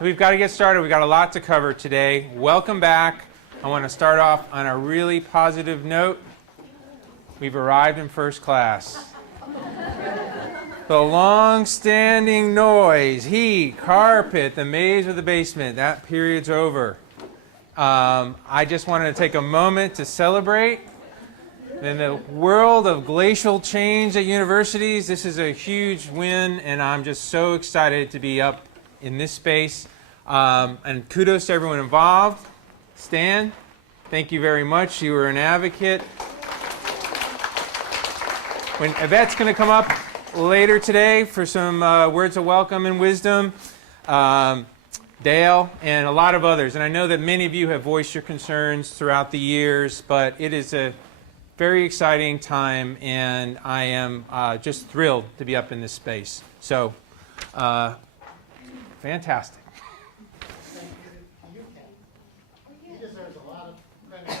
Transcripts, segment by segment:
We've got to get started. We've got a lot to cover today. Welcome back. I want to start off on a really positive note. We've arrived in first class. The long-standing noise, heat, carpet, the maze of the basement, that period's over. I just wanted to take a moment to celebrate. In the world of glacial change at universities, this is a huge win, and I'm just so excited to be up in this space. And kudos to everyone involved. Stan, thank you very much. You were an advocate. When Yvette's going to come up later today for some words of welcome and wisdom, Dale, and a lot of others. And I know that many of you have voiced your concerns throughout the years, but it is a very exciting time, and I am just thrilled to be up in this space. So, fantastic. He deserves a lot of credit.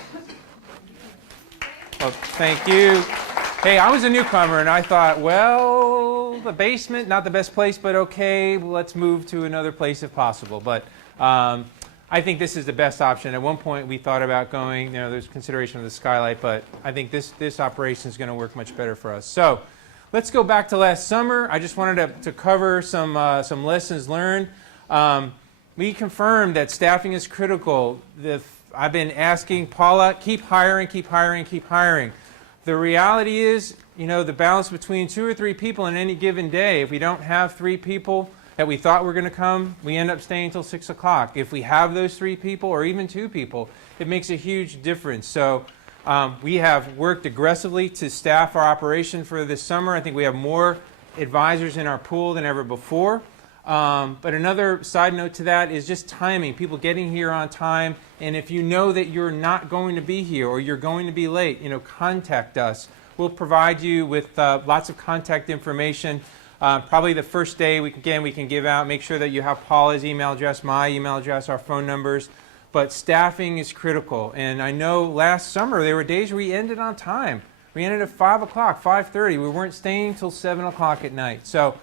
Well, thank you. Hey, I was a newcomer, and I thought, well, the basement, not the best place, but okay, let's move to another place if possible. But I think this is the best option. At one point, we thought about going, there's consideration of the skylight, but I think this operation is going to work much better for us. So let's go back to last summer. I just wanted to cover some lessons learned. We confirmed that staffing is critical. I've been asking Paula, keep hiring, keep hiring, keep hiring. The reality is, the balance between 2 or 3 people in any given day, if we don't have 3 people that we thought were going to come, we end up staying until 6 o'clock. If we have those 3 people or even 2 people, it makes a huge difference. So we have worked aggressively to staff our operation for this summer. I think we have more advisors in our pool than ever before. But another side note to that is just timing, people getting here on time. And if you know that you're not going to be here or you're going to be late, contact us. We'll provide you with lots of contact information. Probably the first day we can give out, make sure that you have Paula's email address, my email address, our phone numbers. But staffing is critical. And I know last summer there were days where we ended on time. We ended at 5 o'clock, 5:30. We weren't staying until 7 o'clock at night. So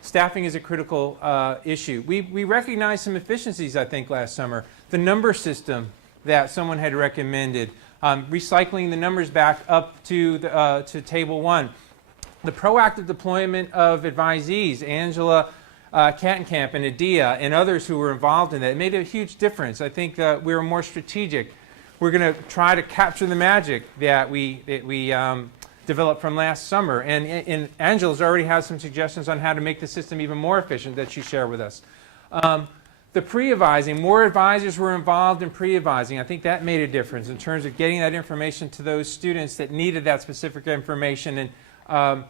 staffing is a critical issue. We recognized some efficiencies, I think, last summer. The number system that someone had recommended, recycling the numbers back up to table 1. The proactive deployment of advisees, Angela Kattenkamp and Adia and others who were involved in that, it made a huge difference. I think we were more strategic. We're going to try to capture the magic that we developed from last summer. And Angela's already has some suggestions on how to make the system even more efficient that she shared with us. The pre-advising, more advisors were involved in pre-advising. I think that made a difference in terms of getting that information to those students that needed that specific information, and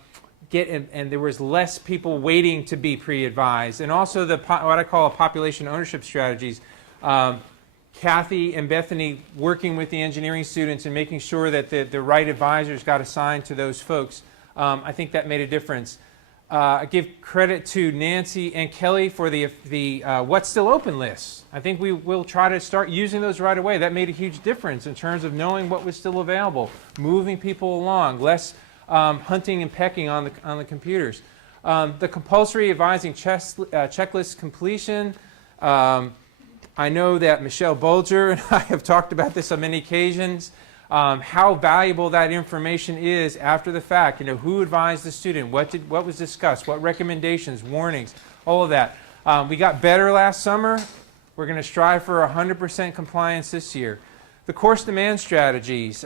there was less people waiting to be pre-advised. And also what I call population ownership strategies. Kathy and Bethany working with the engineering students and making sure that the right advisors got assigned to those folks. I think that made a difference. I give credit to Nancy and Kelly for the what's still open lists. I think we will try to start using those right away. That made a huge difference in terms of knowing what was still available, moving people along, less hunting and pecking on the computers. The compulsory advising checklist completion. I know that Michelle Bolger and I have talked about this on many occasions, how valuable that information is after the fact. Who advised the student, what was discussed, what recommendations, warnings, all of that. We got better last summer. We're going to strive for 100% compliance this year. The course demand strategies.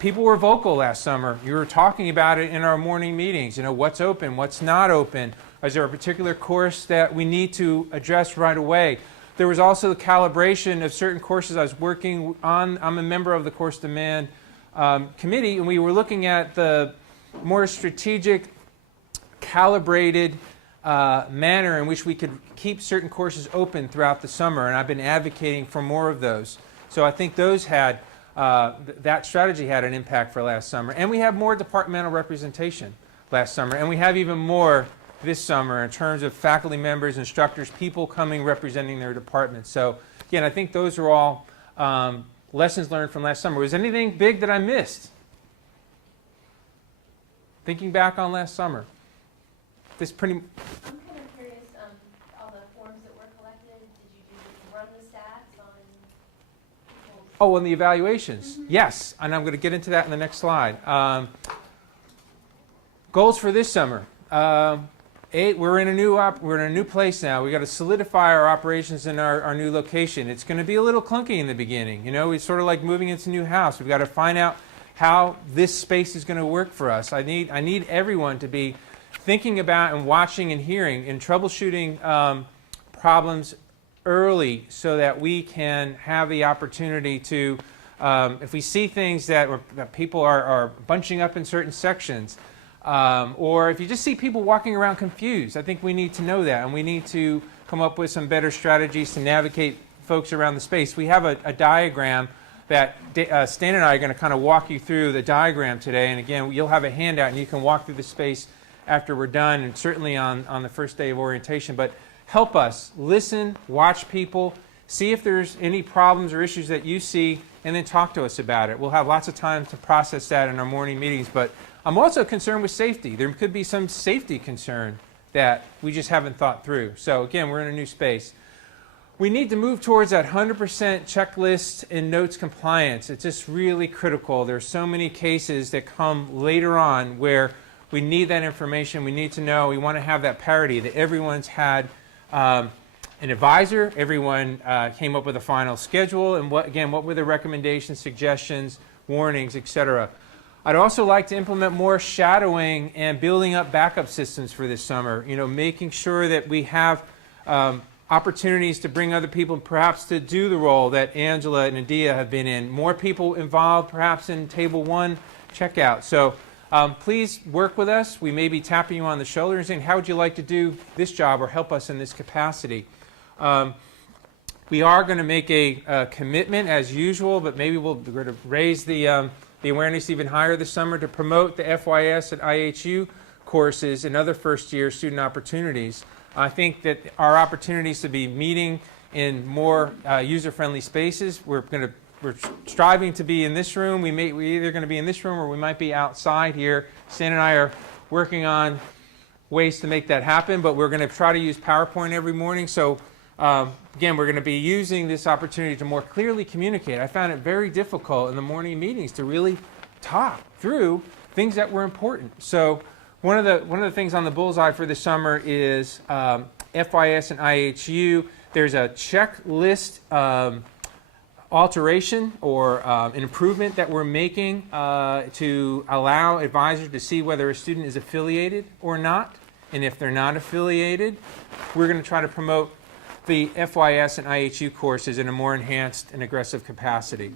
People were vocal last summer. You were talking about it in our morning meetings. What's open, what's not open. Is there a particular course that we need to address right away? There was also the calibration of certain courses I was working on. I'm a member of the course demand committee, and we were looking at the more strategic, calibrated manner in which we could keep certain courses open throughout the summer, and I've been advocating for more of those. So I think those had, that strategy had an impact for last summer. And we have more departmental representation last summer, and we have even more this summer in terms of faculty members, instructors, people coming representing their departments. So again, I think those are all lessons learned from last summer. Was anything big that I missed? Thinking back on last summer. I'm kind of curious, all the forms that were collected, did you do Oh, and the evaluations. Yes, and I'm going to get into that in the next slide. Goals for this summer. We're in a new place now. We got to solidify our operations in our new location. It's going to be a little clunky in the beginning. You know, it's sort of like moving into a new house. We've got to find out how this space is going to work for us. I need everyone to be thinking about and watching and hearing and troubleshooting problems early so that we can have the opportunity to, if we see things that people are bunching up in certain sections, or if you just see people walking around confused, I think we need to know that, and we need to come up with some better strategies to navigate folks around the space. We have a diagram that Stan and I are going to kind of walk you through the diagram today, and again, you'll have a handout and you can walk through the space after we're done, and certainly on the first day of orientation. But help us listen, watch people, see if there's any problems or issues that you see, and then talk to us about it. We'll have lots of time to process that in our morning meetings, but I'm also concerned with safety. There could be some safety concern that we just haven't thought through. So again, we're in a new space. We need to move towards that 100% checklist and notes compliance. It's just really critical. There's so many cases that come later on where we need that information. We need to know. We want to have that parity that everyone's had an advisor. Everyone came up with a final schedule. And what were the recommendations, suggestions, warnings, etc. I'd also like to implement more shadowing and building up backup systems for this summer. You know, making sure that we have opportunities to bring other people perhaps to do the role that Angela and Nadia have been in. More people involved perhaps in Table 1 checkout. So please work with us. We may be tapping you on the shoulder and saying, how would you like to do this job or help us in this capacity? We are going to make a commitment as usual, but maybe we're going to raise the awareness even higher this summer to promote the FYS and IHU courses and other first-year student opportunities. I think that our opportunities to be meeting in more user-friendly spaces, we're striving to be in this room. We're either going to be in this room or we might be outside here. Stan and I are working on ways to make that happen, but we're going to try to use PowerPoint every morning. So again, we're going to be using this opportunity to more clearly communicate. I found it very difficult in the morning meetings to really talk through things that were important. So one of the things on the bullseye for this summer is FYS and IHU. There's a checklist alteration or an improvement that we're making to allow advisors to see whether a student is affiliated or not. And if they're not affiliated, we're going to try to promote the FYS and IHU courses in a more enhanced and aggressive capacity.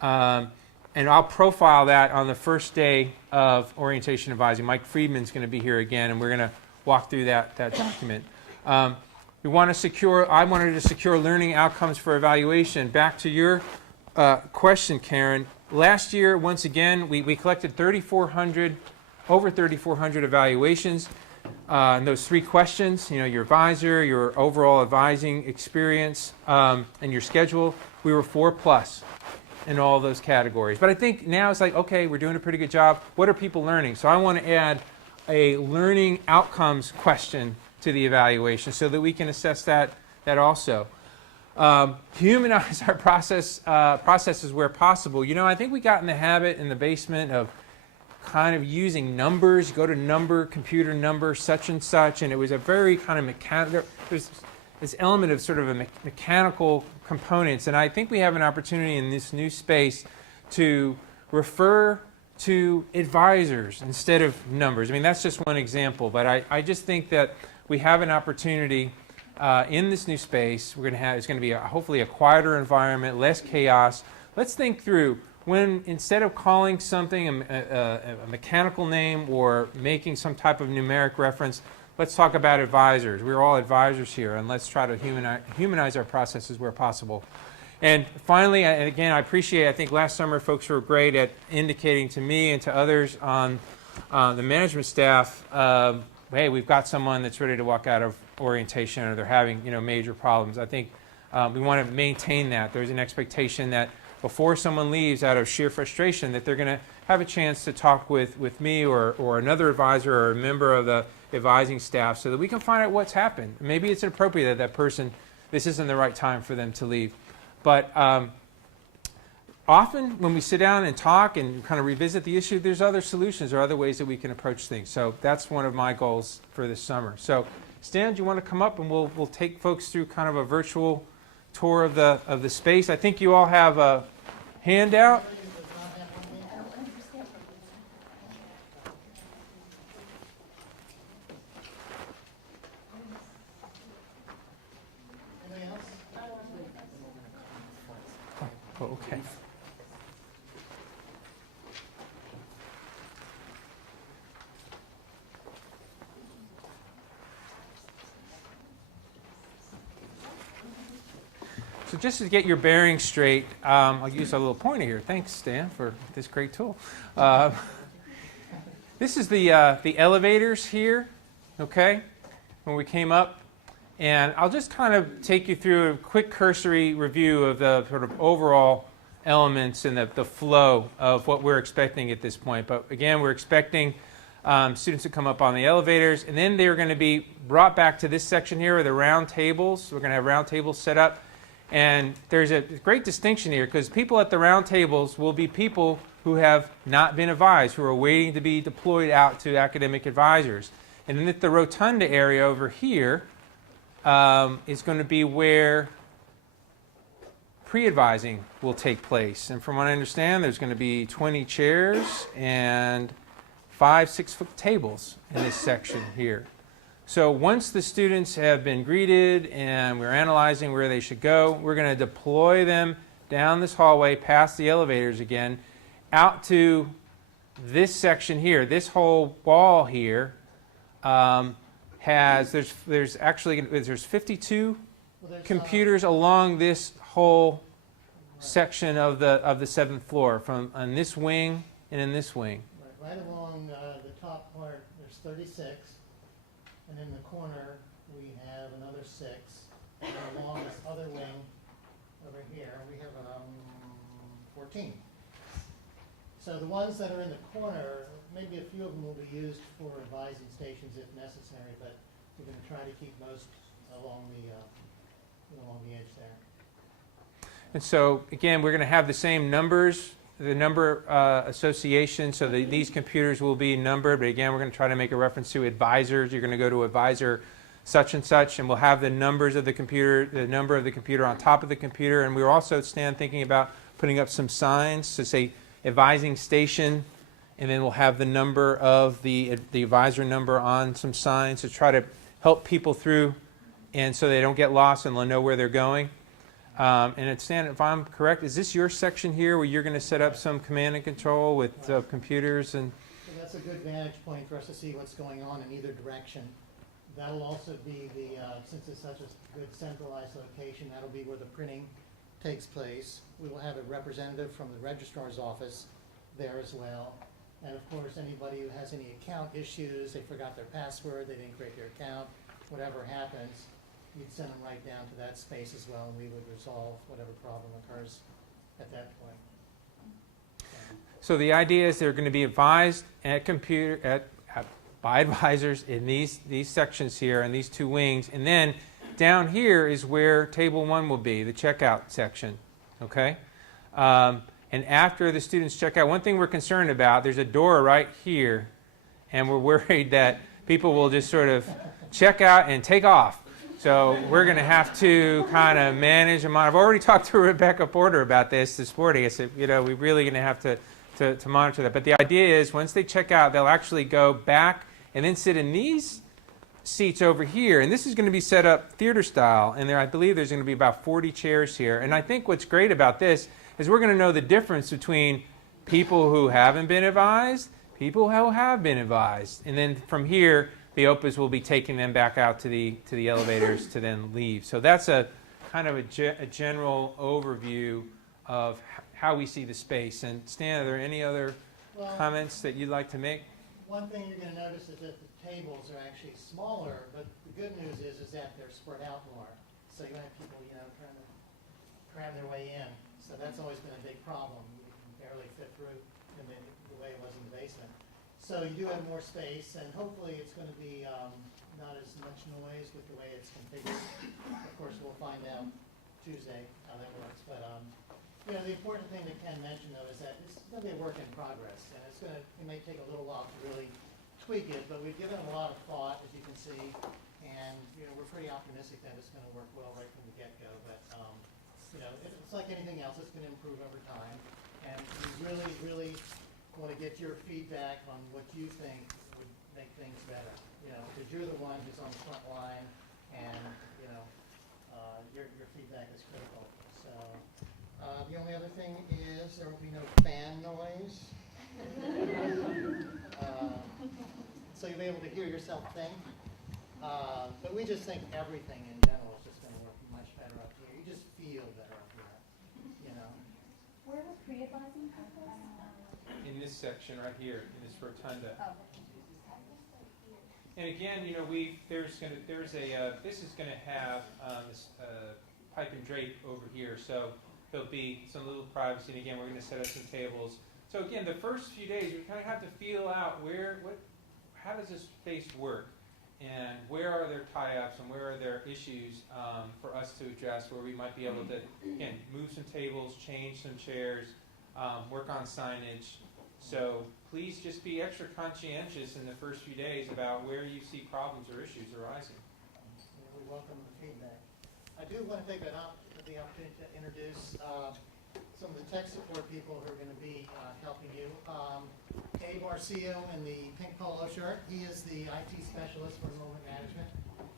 And I'll profile that on the first day of orientation advising. Mike Friedman's going to be here again, and we're going to walk through that document. I wanted to secure learning outcomes for evaluation. Back to your question, Karen. Last year, once again, we collected over 3,400 evaluations. And those 3 questions, you know, your advisor, your overall advising experience, and your schedule, we were 4+ in all those categories. But I think now it's like, okay, we're doing a pretty good job. What are people learning? So I want to add a learning outcomes question to the evaluation so that we can assess that also. Humanize our processes where possible. You know, I think we got in the habit in the basement of kind of using numbers, go to computer number, such and such, and it was a very kind of mechanical, there's this element of sort of a mechanical components, and I think we have an opportunity in this new space to refer to advisors instead of numbers. I mean, that's just one example, but I just think that we have an opportunity in this new space. It's going to be hopefully a quieter environment, less chaos. Let's think through when, instead of calling something a mechanical name or making some type of numeric reference, let's talk about advisors. We're all advisors here, and let's try to humanize our processes where possible. And finally, and again, I think last summer folks were great at indicating to me and to others on the management staff, hey, we've got someone that's ready to walk out of orientation or they're having major problems. I think we want to maintain that. There's an expectation that before someone leaves out of sheer frustration that they're going to have a chance to talk with me or another advisor or a member of the advising staff so that we can find out what's happened. Maybe it's appropriate that person, this isn't the right time for them to leave. But often when we sit down and talk and kind of revisit the issue, there's other solutions or other ways that we can approach things. So that's one of my goals for this summer. So Stan, do you want to come up and we'll take folks through kind of a virtual tour of the space. I think you all have a handout. Oh, okay. So just to get your bearings straight, I'll use a little pointer here. Thanks, Stan, for this great tool. This is the elevators here, okay, when we came up. And I'll just kind of take you through a quick cursory review of the sort of overall elements and the flow of what we're expecting at this point. But again, we're expecting students to come up on the elevators, and then they're going to be brought back to this section here, the round tables. We're going to have round tables set up. And there's a great distinction here because people at the round tables will be people who have not been advised, who are waiting to be deployed out to academic advisors. And then at the rotunda area over here is going to be where pre-advising will take place. And from what I understand, there's going to be 20 chairs and 5 6-foot tables in this section here. So once the students have been greeted and we're analyzing where they should go, we're going to deploy them down this hallway, past the elevators again, out to this section here. This whole wall here has, there's 52 computers along this whole section of the 7th floor, from on this wing and in this wing. Right along the top part, there's 36. And in the corner, we have another 6. And along this other wing over here, we have 14. So the ones that are in the corner, maybe a few of them will be used for advising stations if necessary, but we're going to try to keep most along the edge there. And so, again, we're going to have the same numbers, the number association, so these computers will be numbered, but again, we're going to try to make a reference to advisors. You're going to go to advisor such and such, and we'll have the numbers of the computer, the number of the computer on top of the computer, and we're also, Stan, thinking about putting up some signs to say advising station, and then we'll have the number of the advisor number on some signs to try to help people through, and so they don't get lost and they'll know where they're going. And Stan, if I'm correct, is this your section here where you're going to set up some command and control with computers? And so that's a good vantage point for us to see what's going on in either direction. That'll also be since it's such a good centralized location, that'll be where the printing takes place. We will have a representative from the registrar's office there as well. And of course, anybody who has any account issues, they forgot their password, they didn't create their account, whatever happens, you'd send them right down to that space as well, and we would resolve whatever problem occurs at that point. so the idea is they're going to be advised by advisors in these sections here and these 2 wings, and then down here is where table 1 will be, the checkout section. Okay, and after the students check out, one thing we're concerned about, there's a door right here, and we're worried that people will just sort of check out and take off. So we're going to have to kind of manage them. I've already talked to Rebecca Porter about this morning. I said, we're really going to have to monitor that. But the idea is once they check out, they'll actually go back and then sit in these seats over here. And this is going to be set up theater style. And I believe there's going to be about 40 chairs here. And I think what's great about this is we're going to know the difference between people who haven't been advised, people who have been advised. And then from here, the OPAs will be taking them back out to the elevators to then leave. So that's a kind of a general overview of how we see the space. And Stan, are there any other comments that you'd like to make? One thing you're going to notice is that the tables are actually smaller, but the good news is that they're spread out more. So you have people, trying to cram their way in. So that's always been a big problem. You can barely fit through in the way it was in the basement. So you do have more space, and hopefully it's going to be not as much noise with the way it's configured. Of course, we'll find out Tuesday how that works. But You know, the important thing that Ken mentioned, though, is that it's going to be a work in progress, and it may take a little while to really tweak it, but we've given it a lot of thought, as you can see, and, you know, we're pretty optimistic that it's going to work well right from the get-go, but, you know, it's like anything else, it's going to improve over time, and we really, really want to get your feedback on what you think would make things better, you know, because you're the one who's on the front line, and, you know, your feedback is critical. So the only other thing is there will be no fan noise. So you'll be able to hear yourself think. But we just think everything in general is just going to work much better up here. You just feel better up here, you know. Where was pre-advising purpose? In this section right here, in this rotunda. Oh. And again, you know, this is going to have this pipe and drape over here, so there'll be some little privacy. And again, we're going to set up some tables. So again, the first few days, we kind of have to feel out how does this space work, and where are there tie-ups, and where are there issues for us to address, where we might be able to, again, move some tables, change some chairs, work on signage. So please just be extra conscientious in the first few days about where you see problems or issues arising. We welcome the feedback. I do want to take the opportunity to introduce some of the tech support people who are going to be helping you. Abe Arcio in the pink polo shirt. He is the IT specialist for enrollment management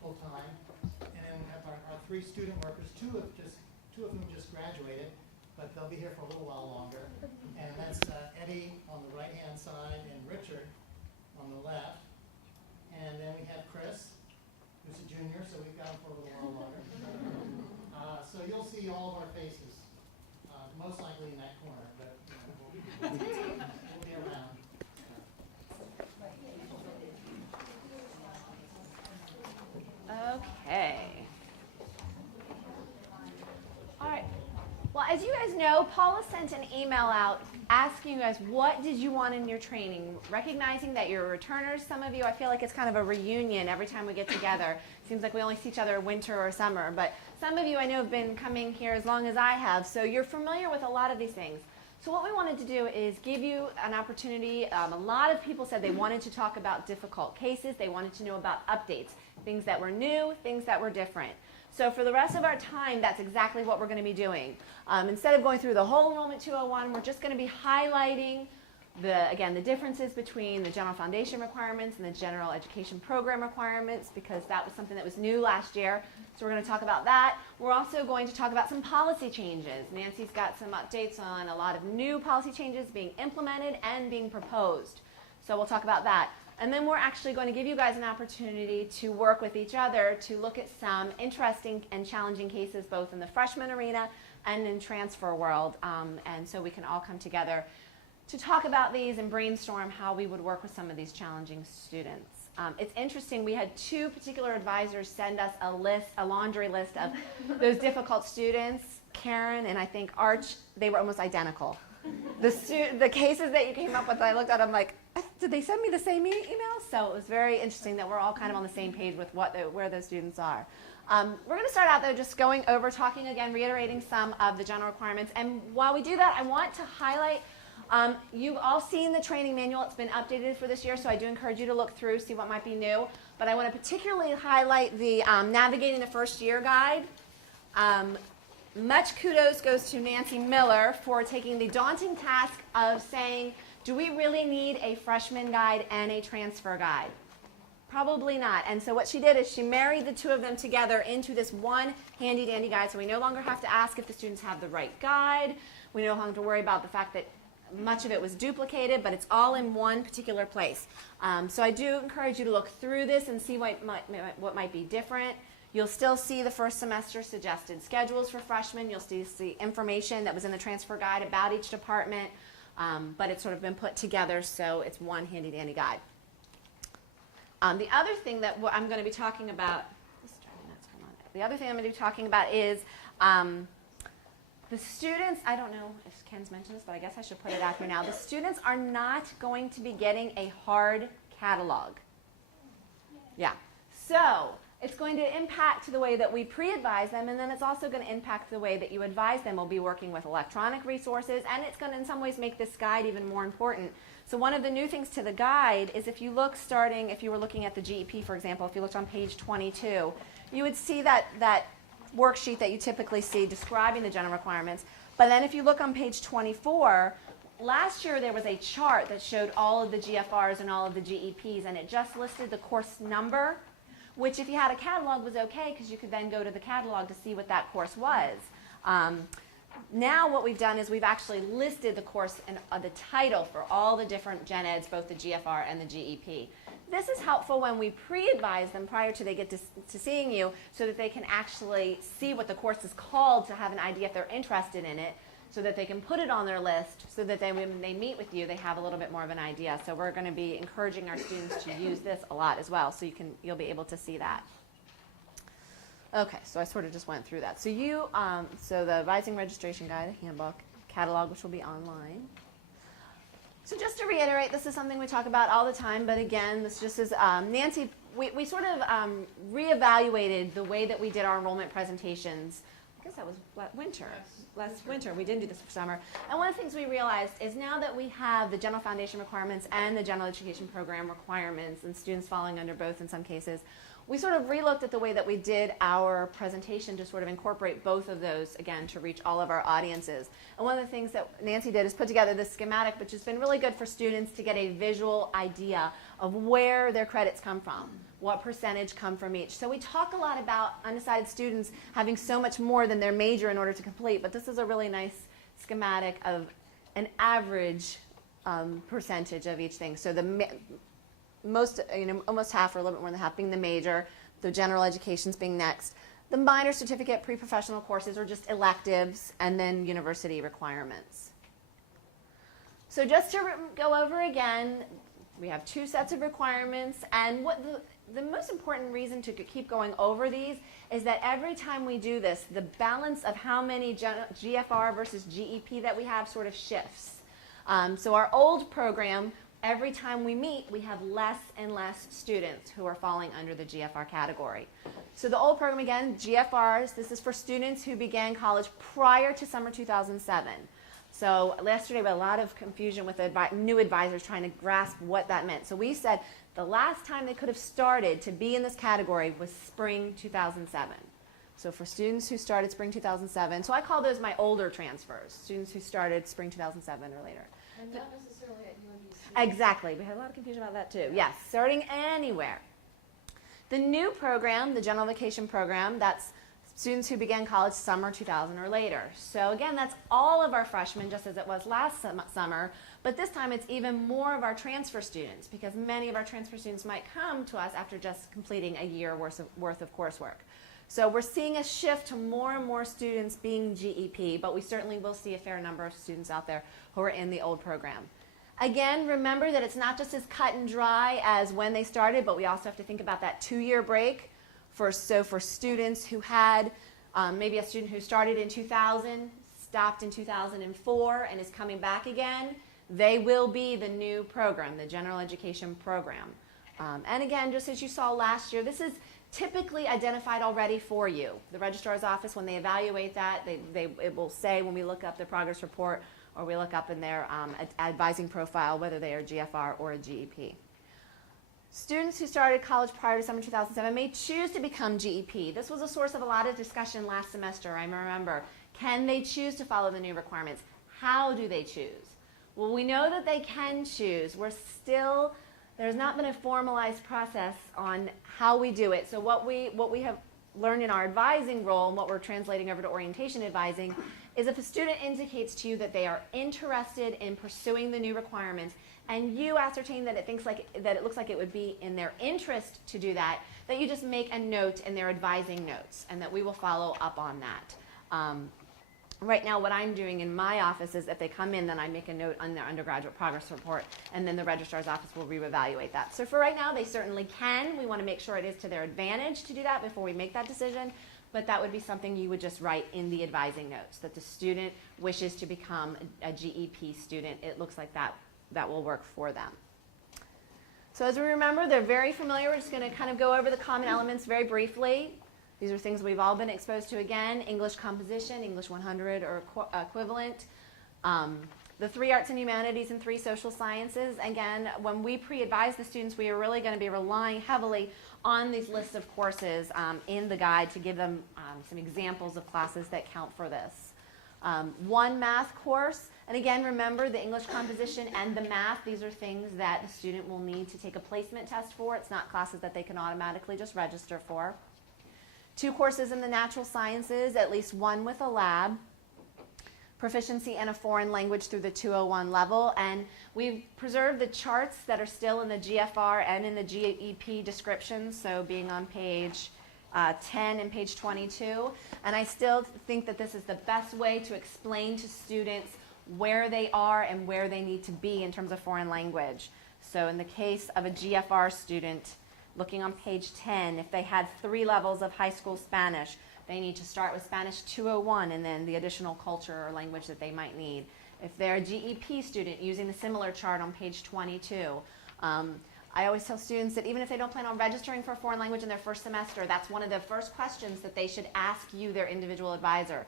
full-time. And then we have our 3 student workers, two of whom just graduated, but they'll be here for a little while longer. And that's Eddie on the right-hand side and Richard on the left. And then we have Chris, who's a junior, so we've got him for a little while longer. So you'll see all of our faces, most likely in that corner, but we'll be around. Okay. All right. Well, as you guys know, Paula sent an email out asking you guys what did you want in your training, recognizing that you're returners. Some of you, I feel like it's kind of a reunion every time we get together. Seems like we only see each other winter or summer, but some of you I know have been coming here as long as I have, so you're familiar with a lot of these things. So what we wanted to do is give you an opportunity. A lot of people said they wanted to talk about difficult cases. They wanted to know about updates, things that were new, things that were different. So for the rest of our time, that's exactly what we're going to be doing. Instead of going through the whole Enrollment 201, we're just going to be highlighting the differences between the general foundation requirements and the general education program requirements, because that was something that was new last year. So we're going to talk about that. We're also going to talk about some policy changes. Nancy's got some updates on a lot of new policy changes being implemented and being proposed. So we'll talk about that. And then we're actually going to give you guys an opportunity to work with each other to look at some interesting and challenging cases both in the freshman arena and in transfer world. And so we can all come together to talk about these and brainstorm how we would work with some of these challenging students. It's interesting, we had 2 particular advisors send us a laundry list of those difficult students. Karen and I think Arch, they were almost identical. The cases that you came up with, I looked at, I'm like, did they send me the same email? So it was very interesting that we're all kind of on the same page with where those students are. We're going to start out, though, just going over, talking again, reiterating some of the general requirements. And while we do that, I want to highlight, you've all seen the training manual. It's been updated for this year, so I do encourage you to look through, see what might be new. But I want to particularly highlight the Navigating the First Year Guide. Much kudos goes to Nancy Miller for taking the daunting task of saying, do we really need a freshman guide and a transfer guide? Probably not. And so what she did is she married the 2 of them together into this one handy-dandy guide, so we no longer have to ask if the students have the right guide. We no longer have to worry about the fact that much of it was duplicated, but it's all in one particular place. So I do encourage you to look through this and see what might be different. You'll still see the first semester suggested schedules for freshmen. You'll still see information that was in the transfer guide about each department, but it's sort of been put together so it's one handy-dandy guide. The other thing that I'm going to be talking about, is the students. I don't know if Ken's mentioned this, but I guess I should put it out here now. The students are not going to be getting a hard catalog. Yeah. So It's going to impact the way that we pre-advise them, and then it's also going to impact the way that you advise them. We'll be working with electronic resources, and it's going to in some ways make this guide even more important. So one of the new things to the guide is if you look if you were looking at the GEP, for example, if you looked on page 22, you would see that worksheet that you typically see describing the general requirements. But then if you look on page 24, last year there was a chart that showed all of the GFRs and all of the GEPs, and it just listed the course number, which if you had a catalog was okay because you could then go to the catalog to see what that course was. Now what we've done is we've actually listed the course and the title for all the different gen eds, both the GFR and the GEP. This is helpful when we pre-advise them prior to they get to seeing you so that they can actually see what the course is called to have an idea if they're interested in it, so that they can put it on their list so that when they meet with you, they have a little bit more of an idea. So we're going to be encouraging our students to use this a lot as well, so you'll be able to see that. Okay, so I sort of just went through that. So so the Advising Registration Guide, the handbook, catalog, which will be online. So just to reiterate, this is something we talk about all the time, but again, this just is, Nancy, we sort of reevaluated the way that we did our enrollment presentations. I guess that was last winter. We didn't do this for summer. And one of the things we realized is now that we have the general foundation requirements and the general education program requirements, and students falling under both in some cases, we sort of relooked at the way that we did our presentation to sort of incorporate both of those, again, to reach all of our audiences. And one of the things that Nancy did is put together this schematic, which has been really good for students to get a visual idea of where their credits come from, what percentage come from each. So we talk a lot about undecided students having so much more than their major in order to complete, but this is a really nice schematic of an average percentage of each thing. So almost half or a little bit more than half being the major, the general educations being next, the minor certificate, pre-professional courses or just electives, and then university requirements. So just to go over again, we have two sets of requirements, and what the most important reason to keep going over these is that every time we do this, the balance of how many GFR versus GEP that we have sort of shifts. So our old program, every time we meet, we have less and less students who are falling under the GFR category. So the old program, again, GFRs, this is for students who began college prior to summer 2007. So yesterday we had a lot of confusion with new advisors trying to grasp what that meant. So we said the last time they could have started to be in this category was spring 2007. So for students who started spring 2007, so I call those my older transfers, students who started spring 2007 or later. And not necessarily at UMBC. Exactly. We had a lot of confusion about that too. Yes, starting anywhere. The new program, the general vacation program, that's students who began college summer 2000 or later. So again, that's all of our freshmen, just as it was last summer, but this time it's even more of our transfer students because many of our transfer students might come to us after just completing a year worth of coursework. So we're seeing a shift to more and more students being GEP, but we certainly will see a fair number of students out there who are in the old program. Again, remember that it's not just as cut and dry as when they started, but we also have to think about that 2-year break. So for students who had maybe a student who started in 2000, stopped in 2004, and is coming back again, they will be the new program, the general education program. And again, just as you saw last year, this is typically identified already for you. The registrar's office, when they evaluate that, it will say when we look up the progress report or we look up in their advising profile whether they are GFR or a GEP. Students who started college prior to summer 2007 may choose to become GEP. This was a source of a lot of discussion last semester, I remember. Can they choose to follow the new requirements? How do they choose? Well, we know that they can choose. There's not been a formalized process on how we do it. So what we have learned in our advising role and what we're translating over to orientation advising is if a student indicates to you that they are interested in pursuing the new requirements and you ascertain that it looks like it would be in their interest to do that, that you just make a note in their advising notes and that we will follow up on that. Right now, what I'm doing in my office is if they come in, then I make a note on their undergraduate progress report, and then the registrar's office will reevaluate that. So for right now, they certainly can. We want to make sure it is to their advantage to do that before we make that decision, but that would be something you would just write in the advising notes, that the student wishes to become a GEP student. It looks like that will work for them. So as we remember, they're very familiar. We're just going to kind of go over the common elements very briefly. These are things we've all been exposed to again. English composition, English 100 or equivalent. The 3 arts and humanities and 3 social sciences. Again, when we pre-advise the students, we are really going to be relying heavily on these lists of courses in the guide to give them some examples of classes that count for this. 1 math course, and again, remember the English composition and the math, these are things that the student will need to take a placement test for. It's not classes that they can automatically just register for. 2 courses in the natural sciences, at least 1 with a lab. Proficiency in a foreign language through the 201 level, and we've preserved the charts that are still in the GFR and in the GEP descriptions, so being on page 10 and page 22, and I still think that this is the best way to explain to students where they are and where they need to be in terms of foreign language. So in the case of a GFR student, looking on page 10, if they had 3 levels of high school Spanish, they need to start with Spanish 201 and then the additional culture or language that they might need. If they're a GEP student, using the similar chart on page 22, I always tell students that even if they don't plan on registering for a foreign language in their first semester, that's one of the first questions that they should ask you, their individual advisor.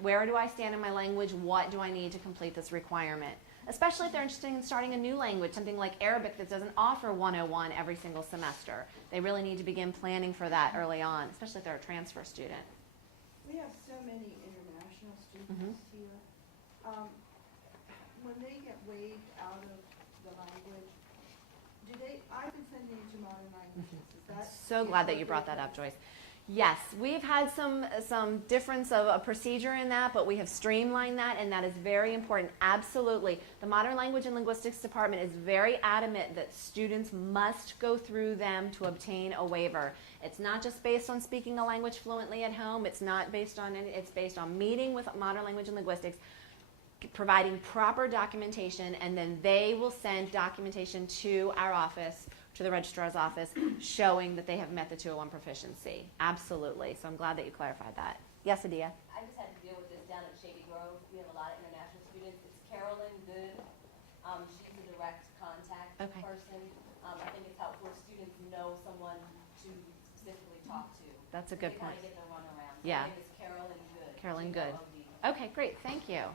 Where do I stand in my language? What do I need to complete this requirement? Especially if they're interested in starting a new language, something like Arabic that doesn't offer 101 every single semester. They really need to begin planning for that early on, especially if they're a transfer student. We have so many international students here. When they get waived out of the language, I've been sending them to modern languages. Is that So glad that you brought that up, Joyce. Yes, we've had some difference of a procedure in that, but we have streamlined that, and that is very important. Absolutely. The Modern Language and Linguistics Department is very adamant that students must go through them to obtain a waiver. It's not just based on speaking a language fluently at home. It's not based on it's based on meeting with Modern Language and Linguistics, providing proper documentation, and then they will send documentation to our office, to the registrar's office, showing that they have met the 201 proficiency. Absolutely. So I'm glad that you clarified that. Yes, Adia? I just had to deal with this down at Shady Grove. We have a lot of international students. It's Carolyn Good. She's a direct contact person. I think it's helpful if students know someone to specifically talk to. That's a good They point. kind of get the runaround. Yeah. Her name is Carolyn Good. Carolyn Good. G-O-O-D. Okay, great. Thank you.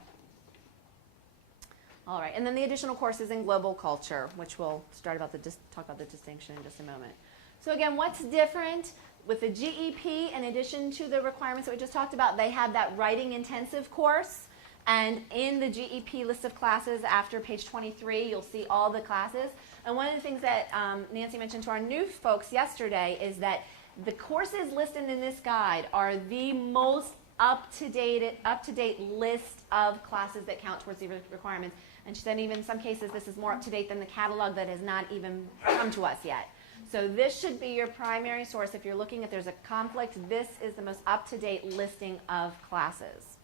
All right, and then the additional courses in global culture, which we'll talk about the distinction in just a moment. So again, what's different with the GEP? In addition to the requirements that we just talked about, they have that writing intensive course, and in the GEP list of classes after page 23, you'll see all the classes. And one of the things that Nancy mentioned to our new folks yesterday is that the courses listed in this guide are the most up-to-date list of classes that count towards the requirements. And she said even in some cases this is more up-to-date than the catalog that has not even come to us yet. So this should be your primary source. If you're looking at there's a conflict, this is the most up-to-date listing of classes.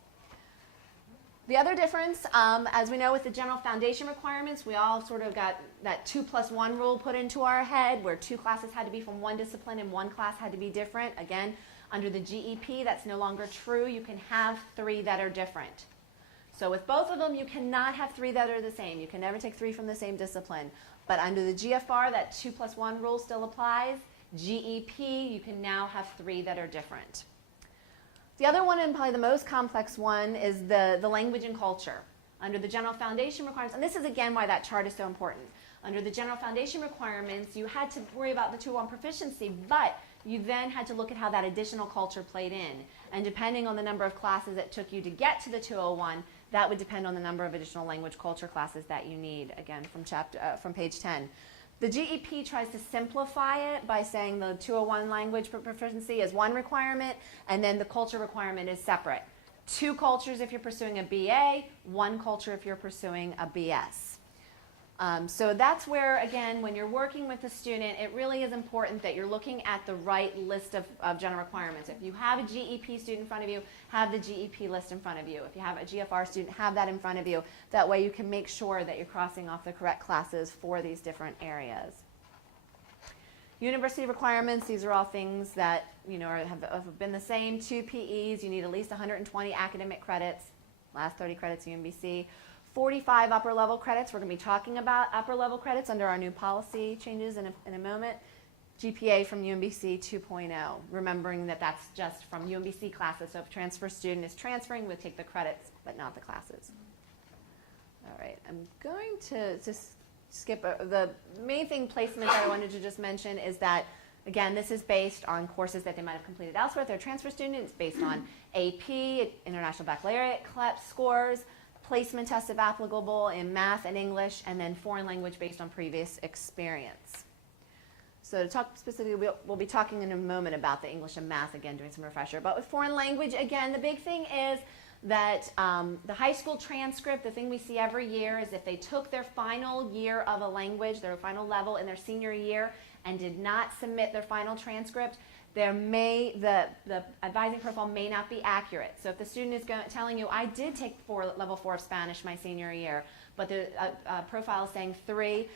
The other difference, as we know with the general foundation requirements, we all sort of got that 2+1 rule put into our head where 2 classes had to be from one discipline and 1 class had to be different. Again, under the GEP, that's no longer true. You can have 3 that are different. So with both of them, you cannot have 3 that are the same. You can never take 3 from the same discipline. But under the GFR, that 2+1 rule still applies. GEP, you can now have 3 that are different. The other one, and probably the most complex one, is the language and culture. Under the general foundation requirements, and this is again why that chart is so important. Under the general foundation requirements, you had to worry about the 201 proficiency, but you then had to look at how that additional culture played in. And depending on the number of classes it took you to get to the 201, that would depend on the number of additional language culture classes that you need, again, from page 10. The GEP tries to simplify it by saying the 201 language proficiency is one requirement, and then the culture requirement is separate. 2 cultures if you're pursuing a BA, 1 culture if you're pursuing a BS. So that's where, again, when you're working with a student, it really is important that you're looking at the right list of general requirements. If you have a GEP student in front of you, have the GEP list in front of you. If you have a GFR student, have that in front of you. That way you can make sure that you're crossing off the correct classes for these different areas. University requirements, these are all things that have been the same. 2 PEs, you need at least 120 academic credits, last 30 credits UMBC. 45 upper level credits. We're going to be talking about upper level credits under our new policy changes in a moment. GPA from UMBC 2.0, remembering that that's just from UMBC classes. So if a transfer student is transferring, we'll take the credits, but not the classes. All right, I'm going to just skip the main thing placement that I wanted to just mention is that, again, this is based on courses that they might have completed elsewhere. If they're a transfer student, it's based on AP, International Baccalaureate, CLEP scores, placement tests if applicable in math and English, and then foreign language based on previous experience. So to talk specifically, we'll be talking in a moment about the English and math, again, doing some refresher. But with foreign language, again, the big thing is that the high school transcript, the thing we see every year is if they took their final year of a language, their final level in their senior year, and did not submit their final transcript, the advising profile may not be accurate. So if the student is telling you, I did take level 4 of Spanish my senior year, but the profile is saying 3,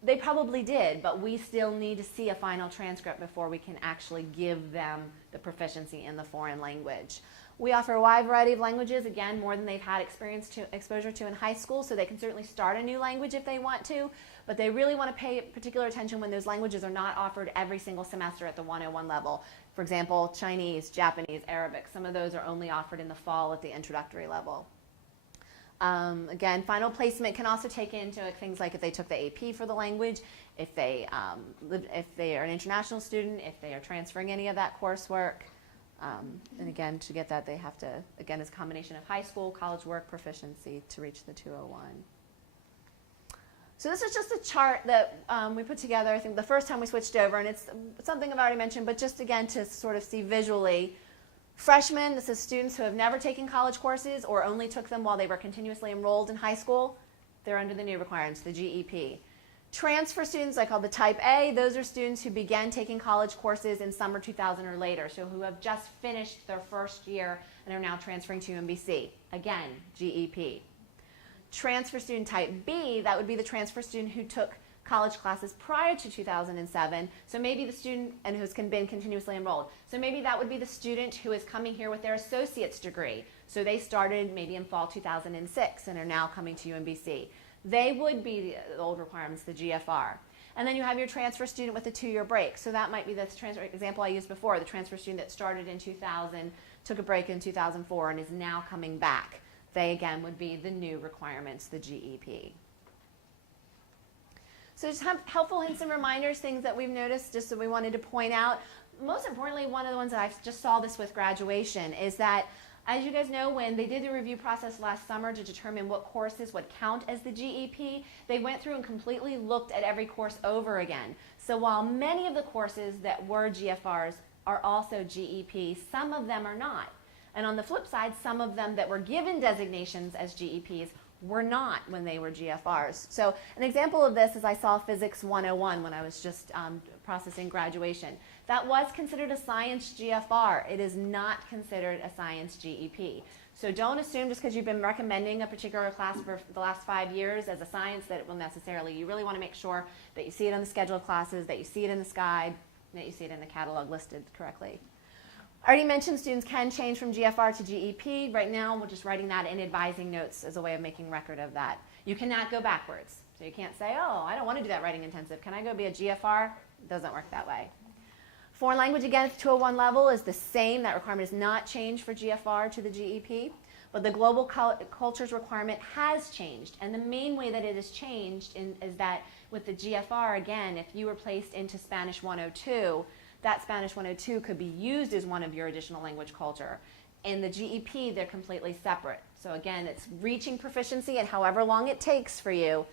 they probably did, but we still need to see a final transcript before we can actually give them the proficiency in the foreign language. We offer a wide variety of languages, again, more than they've had exposure to in high school, so they can certainly start a new language if they want to, but they really want to pay particular attention when those languages are not offered every single semester at the 101 level. For example, Chinese, Japanese, Arabic, some of those are only offered in the fall at the introductory level. Again, final placement can also take into things like if they took the AP for the language, if they are an international student, if they are transferring any of that coursework. And again, to get that, they have to, again, it's a combination of high school, college work, proficiency to reach the 201. So this is just a chart that we put together, I think, the first time we switched over, and it's something I've already mentioned, but just again to sort of see visually. Freshmen, this is students who have never taken college courses or only took them while they were continuously enrolled in high school. They're under the new requirements, the GEP. Transfer students, I call the type A, those are students who began taking college courses in summer 2000 or later, so who have just finished their first year and are now transferring to UMBC. Again, GEP. Transfer student type B, that would be the transfer student who took college classes prior to 2007, so maybe the student and who's been continuously enrolled. So maybe that would be the student who is coming here with their associate's degree. So they started maybe in fall 2006 and are now coming to UMBC. They would be the old requirements, the GFR. And then you have your transfer student with a 2-year break. So that might be the transfer example I used before, the transfer student that started in 2000, took a break in 2004, and is now coming back. They, again, would be the new requirements, the GEP. So just have helpful hints and reminders, things that we've noticed, just that we wanted to point out. Most importantly, one of the ones that I just saw this with graduation is that, as you guys know, when they did the review process last summer to determine what courses would count as the GEP, they went through and completely looked at every course over again. So while many of the courses that were GFRs are also GEP, some of them are not. And on the flip side, some of them that were given designations as GEPs were not when they were GFRs. So an example of this is I saw Physics 101 when I was just processing graduation. That was considered a science GFR. It is not considered a science GEP. So don't assume just because you've been recommending a particular class for the last 5 years as a science that it will necessarily. You really want to make sure that you see it on the schedule of classes, that you see it in the SCI, that you see it in the catalog listed correctly. I already mentioned students can change from GFR to GEP. Right now, we're just writing that in advising notes as a way of making record of that. You cannot go backwards. So you can't say, oh, I don't want to do that writing intensive. Can I go be a GFR? It doesn't work that way. Foreign language, again, at the 201 level is the same. That requirement is not changed for GFR to the GEP. But the global cultures requirement has changed. And the main way that it has changed is that with the GFR, again, if you were placed into Spanish 102, that Spanish 102 could be used as one of your additional language culture. In the GEP, they're completely separate. So again, it's reaching proficiency and however long it takes for you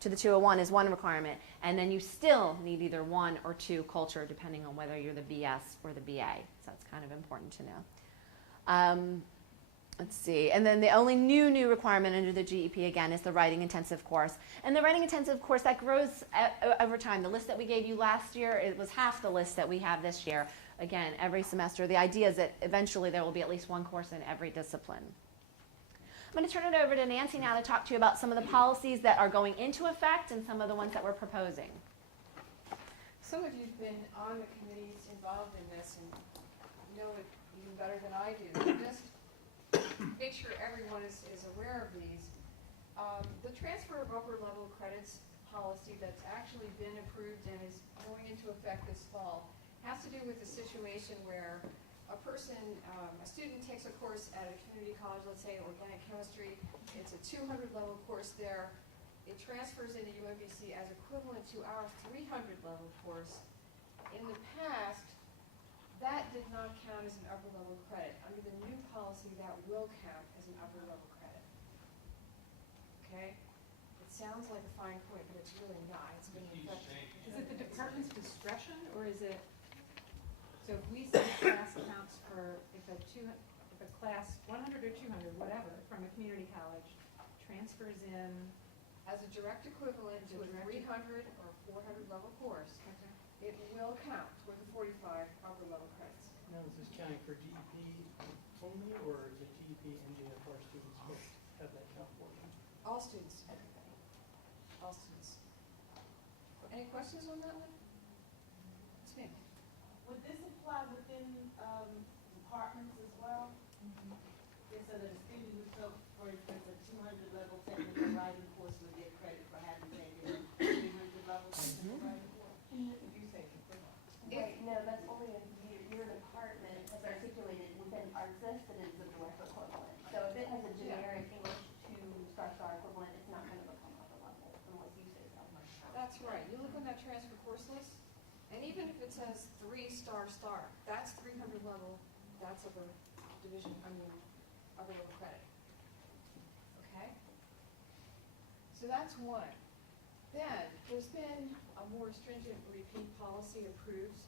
to the 201 is one requirement. And then you still need either 1 or 2 culture depending on whether you're the BS or the BA. So that's kind of important to know. Let's see. And then the only new requirement under the GEP, again, is the writing intensive course. And the writing intensive course, that grows over time. The list that we gave you last year, it was half the list that we have this year. Again, every semester. The idea is that eventually there will be at least one course in every discipline. I'm going to turn it over to Nancy now to talk to you about some of the policies that are going into effect and some of the ones that we're proposing. Some of you've been on the committees involved in this and know it even better than I do. Just make sure everyone is aware of these. The transfer of upper level credits policy that's actually been approved and is going into effect this fall has to do with the situation where a person, a student takes a course at a community college, let's say organic chemistry. It's a 200 level course there. It transfers into UMBC as equivalent to our 300 level course. In the past, that did not count as an upper level credit. Under the new policy, that will count as an upper level credit. Okay? It sounds like a fine point, but it's really not. It's been in effect. Is it the department's discretion, or is it, so if we say class counts for, if a class 100 or 200, whatever, from a community college transfers in, As a direct equivalent to a 300 or 400 level course, it will count with the 45 upper level credits. Now, is this counting for GEP only, or is it GEP and GFR students both have that count for them? All students. All students. Any questions on that one? It's me. Would this apply within departments as well? So that a student who took, for instance, a 200 level technical writing course would get credit for having taken a 300 level technical writing course? You say Right, no, that's only if your department has articulated within ArcSys that it's a direct equivalent. So if it has a generic English 2 star equivalent, it's not going to become upper level unless you say so. That's right. You look on that transfer course list, and even if it says 3 star, that's 300 level, that's upper division, upper level credit. Okay? So that's one. Then, there's been a more stringent repeat policy approved.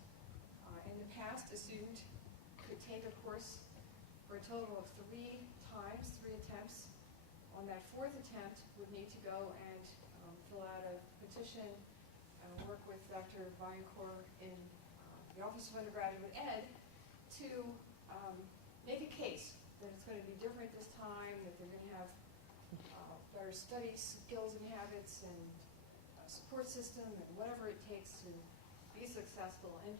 In the past, a student could take a course for a total of 3 times, 3 attempts. On that 4th attempt, would need to go and fill out a petition and work with Dr. Viancourt in the Office of Undergraduate Ed to make a case that it's going to be different this time, that they're going to have better study skills and habits and support system and whatever it takes to be successful. And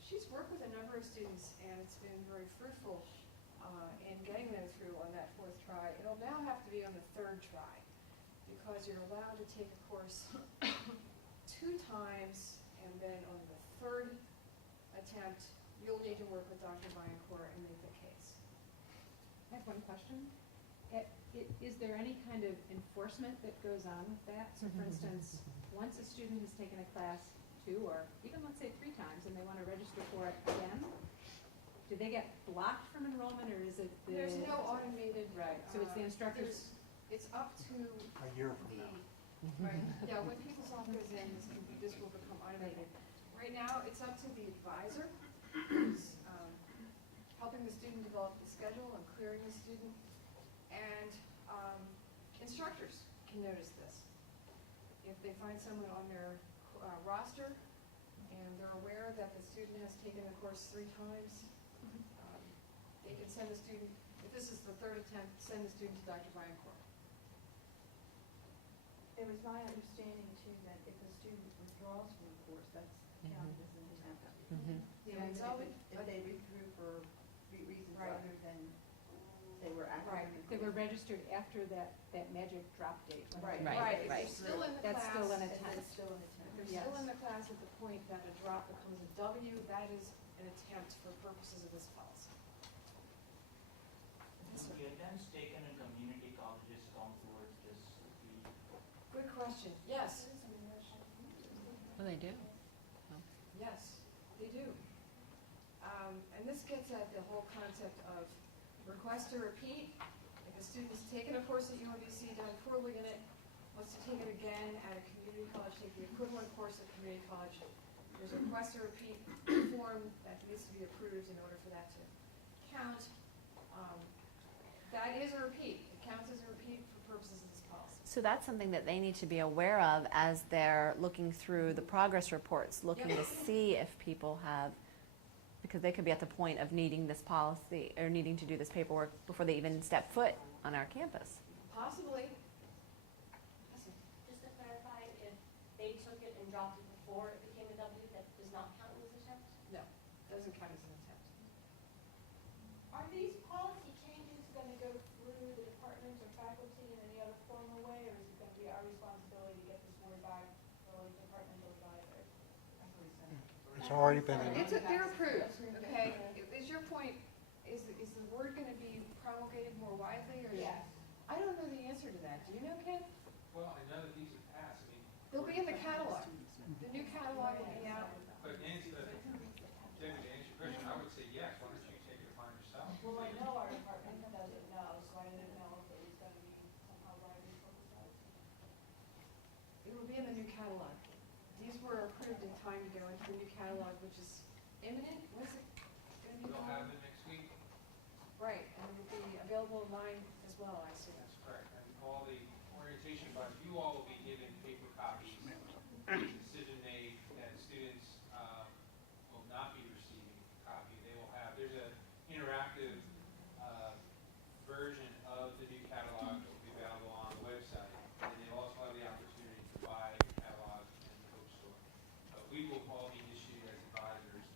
she's worked with a number of students, and it's been very fruitful in getting them through on that 4th try. It'll now have to be on the 3rd try, because you're allowed to take a course 2 times, and then on the 3rd attempt, you'll need to work with Dr. Viancourt and make the case. I have one question. Is there any kind of enforcement that goes on with that? So for instance, once a student has taken a class 2 or even let's say 3 times and they want to register for it again, do they get blocked from enrollment, or is it the... There's no automated... Right, so it's the instructors... It's up to A year from now. Right, yeah, when people's offer goes in, this will become automated. Right now, it's up to the advisor who's helping the student develop the schedule and clearing the student. And instructors can notice this. If they find someone on their roster and they're aware that the student has taken the course 3 times, they can send the student, if this is the 3rd attempt, send the student to Dr. Viancourt. It was my understanding too that if a student withdraws from the course, that's counted as an attempt. Yeah, it's always, If they withdrew for reasons Right. other than they were Right. academically. They were registered after that magic drop date. right, Right, right, if right. you're still in the That's class. still an And attempt. it's still an attempt. If they're still Yes. in the class at the point that a drop becomes a W, that is an attempt for purposes of this policy. The attempts taken in community colleges count towards this fee. Good question. Yes, Oh, they do? yes, they do. And this gets at the whole concept of request to repeat. If a student's taken a course at UMBC, done poorly in it, wants to take it again at a community college, take the equivalent course at community college, there's a request to repeat form that needs to be approved in order for that to count. That is a repeat. It counts as a repeat for purposes of this policy. So that's something that they need to be aware of as they're looking through the progress reports, looking to see if people have, because they could be at the point of needing this policy or needing to do this paperwork before they even step foot on our campus. Possibly. Just to clarify, if they took it and dropped it before it became a W, that does not count as an attempt? No, doesn't count as an attempt. Are these policy changes going to go through the department or faculty in any other formal way, or It's already been, They're approved, okay? Is your point, is the word gonna be promulgated more widely, or? Yes. I don't know the answer to that. Do you know, Ken? Well, I know that these are passed, I mean. They'll be in the catalog. The new catalog will be out. But Nancy, David, to answer your question, I would say yes, why don't you take it upon yourself? Well, I know our department doesn't know, so I didn't know if it was gonna be somehow widely publicized. It will be in the new catalog. These were approved in time to go into the new catalog, which is imminent. When's it gonna be? They'll have them next week. Right, and it will be available online as well, I assume. That's correct. And all the orientation bodies, you all will be given paper copies. Decision made that students will not be receiving a copy. They will have, there's an interactive version of the new catalog that will be available on the website. And they will also have the opportunity to buy the catalog in the bookstore. But we will all be issued as advisors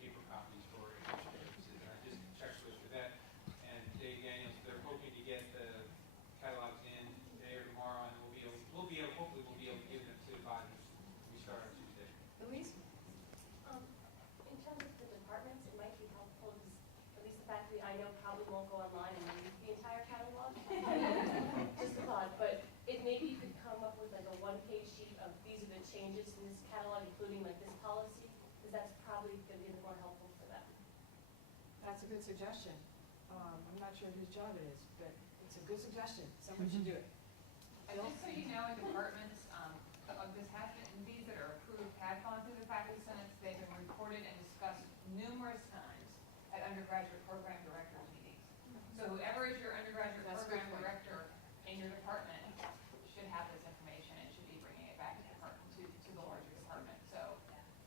paper copies for orientation purposes. And I just checked with that. And Dave Daniels, they're hoping to get the catalogs in today or tomorrow, and hopefully we'll be able to give them to advisors. We start on Tuesday. Louise? In terms of the departments, it might be helpful, at least the faculty I know probably won't go online and read the entire catalog. Just a thought, but maybe you could come up with like a one-page sheet of these are the changes in this catalog, including like this policy, because that's probably going to be more helpful for them. That's a good suggestion. I'm not sure whose job it is, but it's a good suggestion. Someone should do it. And just so you know, in departments, this has been, these that are approved have gone through the faculty senates. They've been reported and discussed numerous times at undergraduate program director meetings. So whoever is your undergraduate That's a good program point. director in your department should have this information and should be bringing it back to the larger department. So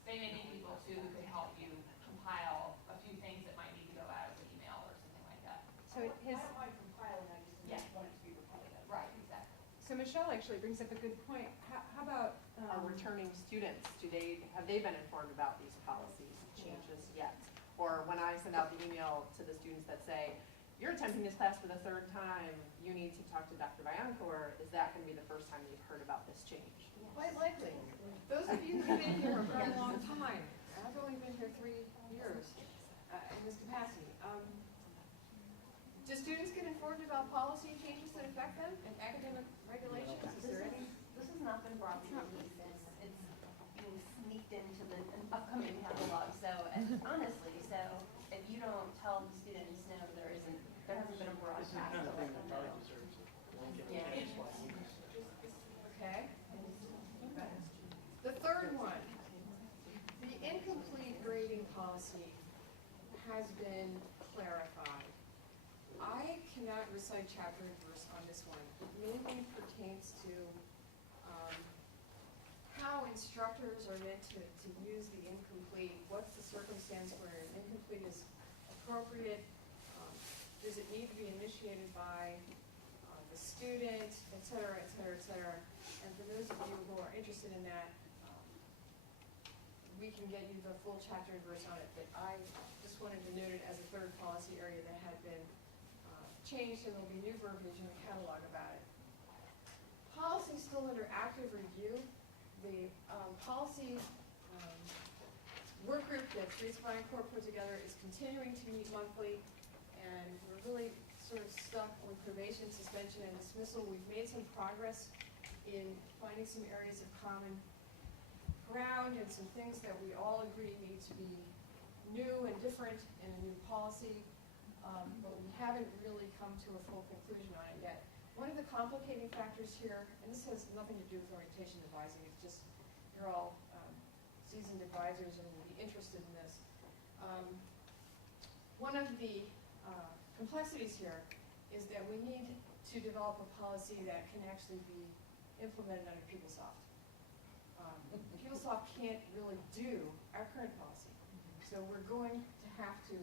they may need people to help you compile a few things that might need to go out as an email or something like that. So his, I don't mind compiling, I just want it to be reported. Right, exactly. so Michelle actually brings up a good point. How about, Our returning students, have they been informed about these policies changes yet? Or when I send out the email to the students that say, you're attempting this class for the third time, you need to talk to Dr. Biancourt, is that going to be the first time you've heard about this change? quite likely, those of you who've been here for a long time, I've only been here 3 years in this capacity. Do students get informed about policy changes that affect them and academic regulations? Is there any? This has not been brought to the since it's being sneaked into the upcoming catalog, so, and honestly, so if you don't tell the students, no, there hasn't been a broadcast to let them know. Yeah. Okay. The third one, the incomplete grading policy has been clarified. I cannot recite chapter and verse on this one. It mainly pertains to how instructors are meant to use the incomplete. What's the circumstance where an incomplete is appropriate? Does it need to be initiated by the student, et cetera, et cetera, et cetera? And for those of you who are interested in that, we can get you the full chapter and verse on it, but I just wanted to note it as a third policy area that had been changed, and there'll be new verbiage in the catalog about it. Policy is still under active review. The policy work group that Teresa Biancourt put together is continuing to meet monthly, and we're really sort of stuck with probation, suspension, and dismissal. We've made some progress in finding some areas of common ground and some things that we all agree need to be new and different in a new policy, but we haven't really come to a full conclusion on it yet. One of the complicating factors here, and this has nothing to do with orientation advising, it's just you're all seasoned advisors and will be interested in this. One of the complexities here is that we need to develop a policy that can actually be implemented under PeopleSoft. PeopleSoft can't really do our current policy, so we're going to have to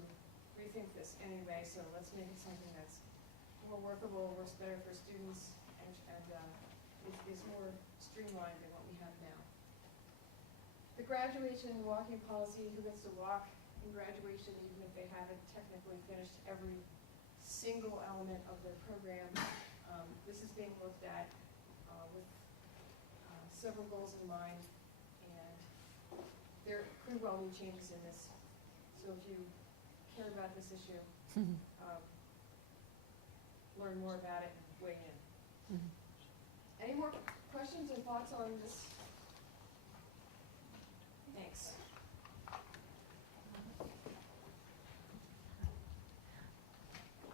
rethink this anyway, so let's make it something that's more workable, works better for students, and is more streamlined than what we have now. The graduation and walking policy, who gets to walk in graduation even if they haven't technically finished every single element of their program. This is being looked at with several goals in mind, and there pretty well new changes in this. So if you care about this issue, learn more about it and weigh in. Any more questions or thoughts on this? Thanks.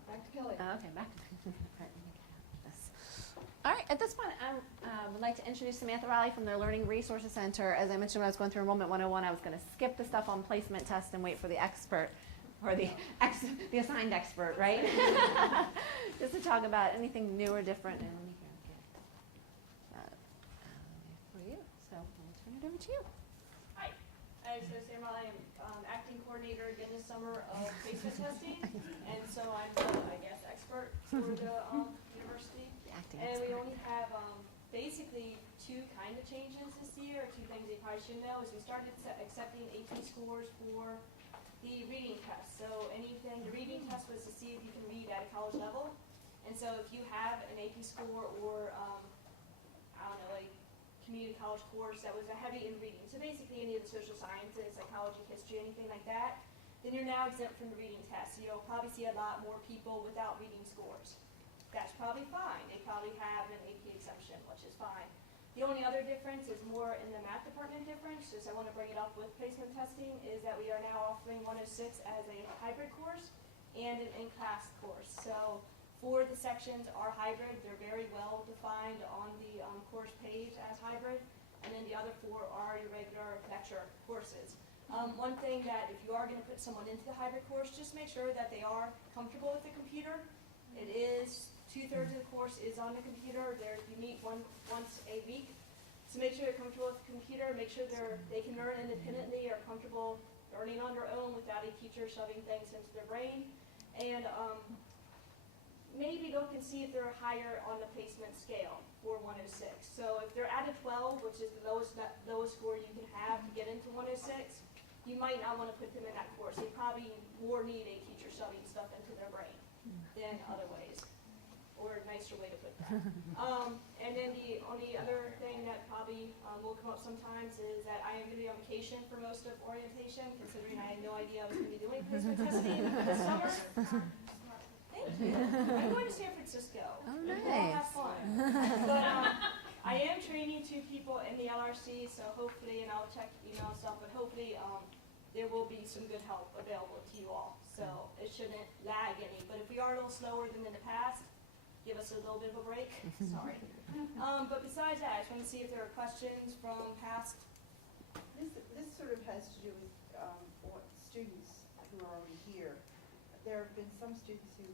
Back to Kelly. Okay, back to this. All right, at this point, I would like to introduce Samantha Riley from their Learning Resources Center. As I mentioned when I was going through Enrollment 101, I was going to skip the stuff on placement test and wait for the expert, or the assigned expert, right? Just to talk about anything new or different. And let me get for you. So I'll turn it over to you. Hi, so Sam Riley, I'm acting coordinator again this summer of placement testing, and so I'm the, I guess, expert for the university. And we only have basically two kind of changes this year, two things you probably should know, is we started accepting AP scores for the reading test. So anything, the reading test was to see if you can read at a college level. And so if you have an AP score or, I don't know, like community college course that was a heavy in reading, so basically any of the social sciences, psychology, history, anything like that, then you're now exempt from the reading test. So you'll probably see a lot more people without reading scores. That's probably fine. They probably have an AP exemption, which is fine. The only other difference is more in the math department difference, just I want to bring it up with placement testing, is that we are now offering 106 as a hybrid course and an in-class course. So 4 of the sections are hybrid. They're very well defined on the course page as hybrid, and then the other 4 are your regular lecture courses. One thing that if you are going to put someone into the hybrid course, just make sure that they are comfortable with the computer. It is 2/3 of the course is on the computer. You meet once a week. So make sure you're comfortable with the computer. Make sure they can learn independently, are comfortable learning on their own without a teacher shoving things into their brain. And maybe look and see if they're higher on the placement scale for 106. So if they're at a 12, which is the lowest score you can have to get into 106, you might not want to put them in that course. They probably more need a teacher shoving stuff into their brain than other ways, or a nicer way to put that. And then the only other thing that probably will come up sometimes is that I am going to be on vacation for most of orientation, considering I had no idea I was going to be doing placement testing this summer. Thank you. I'm going to San Francisco. Oh, We'll nice. have fun. But I am training 2 people in the LRC, so hopefully, and I'll check email and stuff, but hopefully there will be some good help available to you all. So it shouldn't lag any. But if we are a little slower than in the past, give us a little bit of a break. Sorry. But besides that, I just want to see if there are questions from past. This sort of has to do with students who are already here. There have been some students who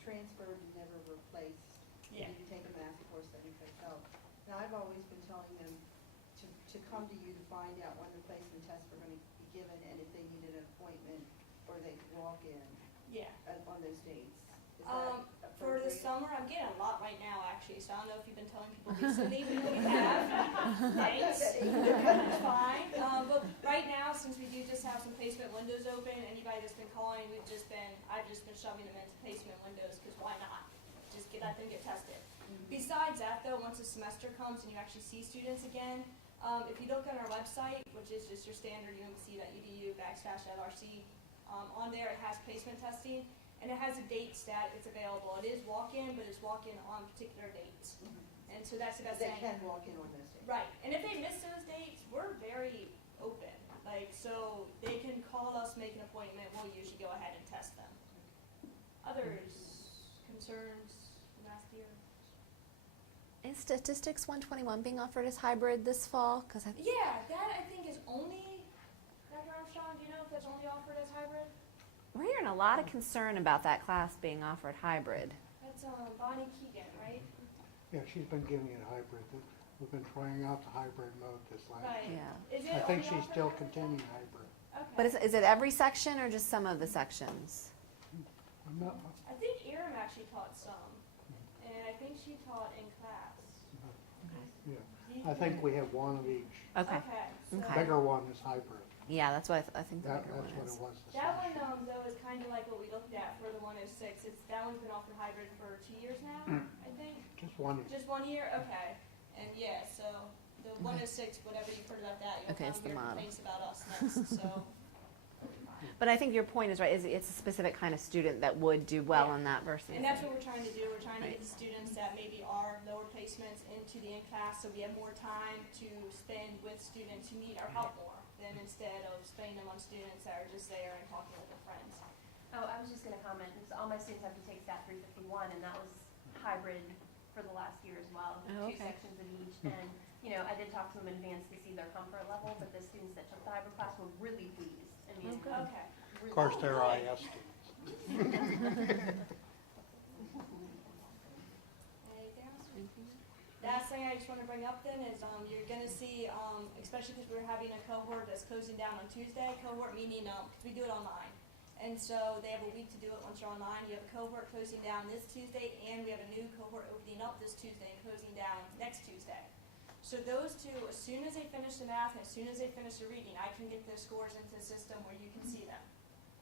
transferred and never replaced. Yeah. Didn't take a math course that you could help. Now, I've always been telling them to come to you to find out when the placement tests were going to be given and if they needed an appointment or they could walk in. Yeah. On those dates. Is that for the appropriate? summer, I'm getting a lot right now, actually, so I don't know if you've been telling people recently, but we have. Thanks. It's fine. But right now, since we do just have some placement windows open, anybody that's been calling, I've just been shoving them into placement windows, because why not? Just let them get tested. Besides that, though, once the semester comes and you actually see students again, if you look on our website, which is just your standard UMBC.edu/LRC, on there it has placement testing, and it has the dates that it's available. It is walk-in, but it's walk-in on particular dates. And so that's the best thing. They can walk in on those dates. Right. And if they miss those dates, we're very open. So they can call us, make an appointment. We'll usually go ahead and test them. Others, concerns from last year? Is Statistics 121 being offered as hybrid this fall? Yeah, that I think is only, Dr. Armstrong, do you know if that's only offered as hybrid? We're hearing a lot of concern about that class being offered hybrid. That's Bonnie Keegan, right? Yeah, she's been giving it hybrid. We've been trying out the hybrid mode this last Right. year. Yeah. Is it I think only she's offered still hybrid? continuing hybrid. Okay. But is it every section or just some of the sections? I'm not, I think Erin actually taught some, and I think she taught in class. yeah. I think we have one of each. Okay. So Okay. Bigger one is hybrid. Yeah, that's what I think the That's bigger what one it is. was this that last one, year. though, is kind of like what we looked at for the 106. That one's been offered hybrid for 2 years now, I think. Just one year. Just 1 year? Okay. And yeah, so the 106, whatever you've heard about that, you'll Okay, it's the hear model. complaints about us next, so. But I think your point is right, it's a specific kind of student that would do well in that versus. And that's what we're trying to do. We're trying to Right. get the students that maybe are lower placements into the in-class, so we have more time to spend with students who need our help more than instead of spending them on students that are just there and talking with their friends. Oh, I was just gonna comment, so all my students have to take Stat 351, and that was hybrid for the last year as well, Oh, two okay. sections of each, and, you know, I did talk to them in advance to see their comfort level, but the students that took the hybrid class were really pleased. I mean, good. Okay. Of course, they're IS students. Anything else? Last thing I just want to bring up then is you're going to see, especially because we're having a cohort that's closing down on Tuesday, cohort meaning, because we do it online. And so they have a week to do it once you're online. You have a cohort closing down this Tuesday, and we have a new cohort opening up this Tuesday and closing down next Tuesday. So those two, as soon as they finish the math and as soon as they finish the reading, I can get their scores into the system where you can see them.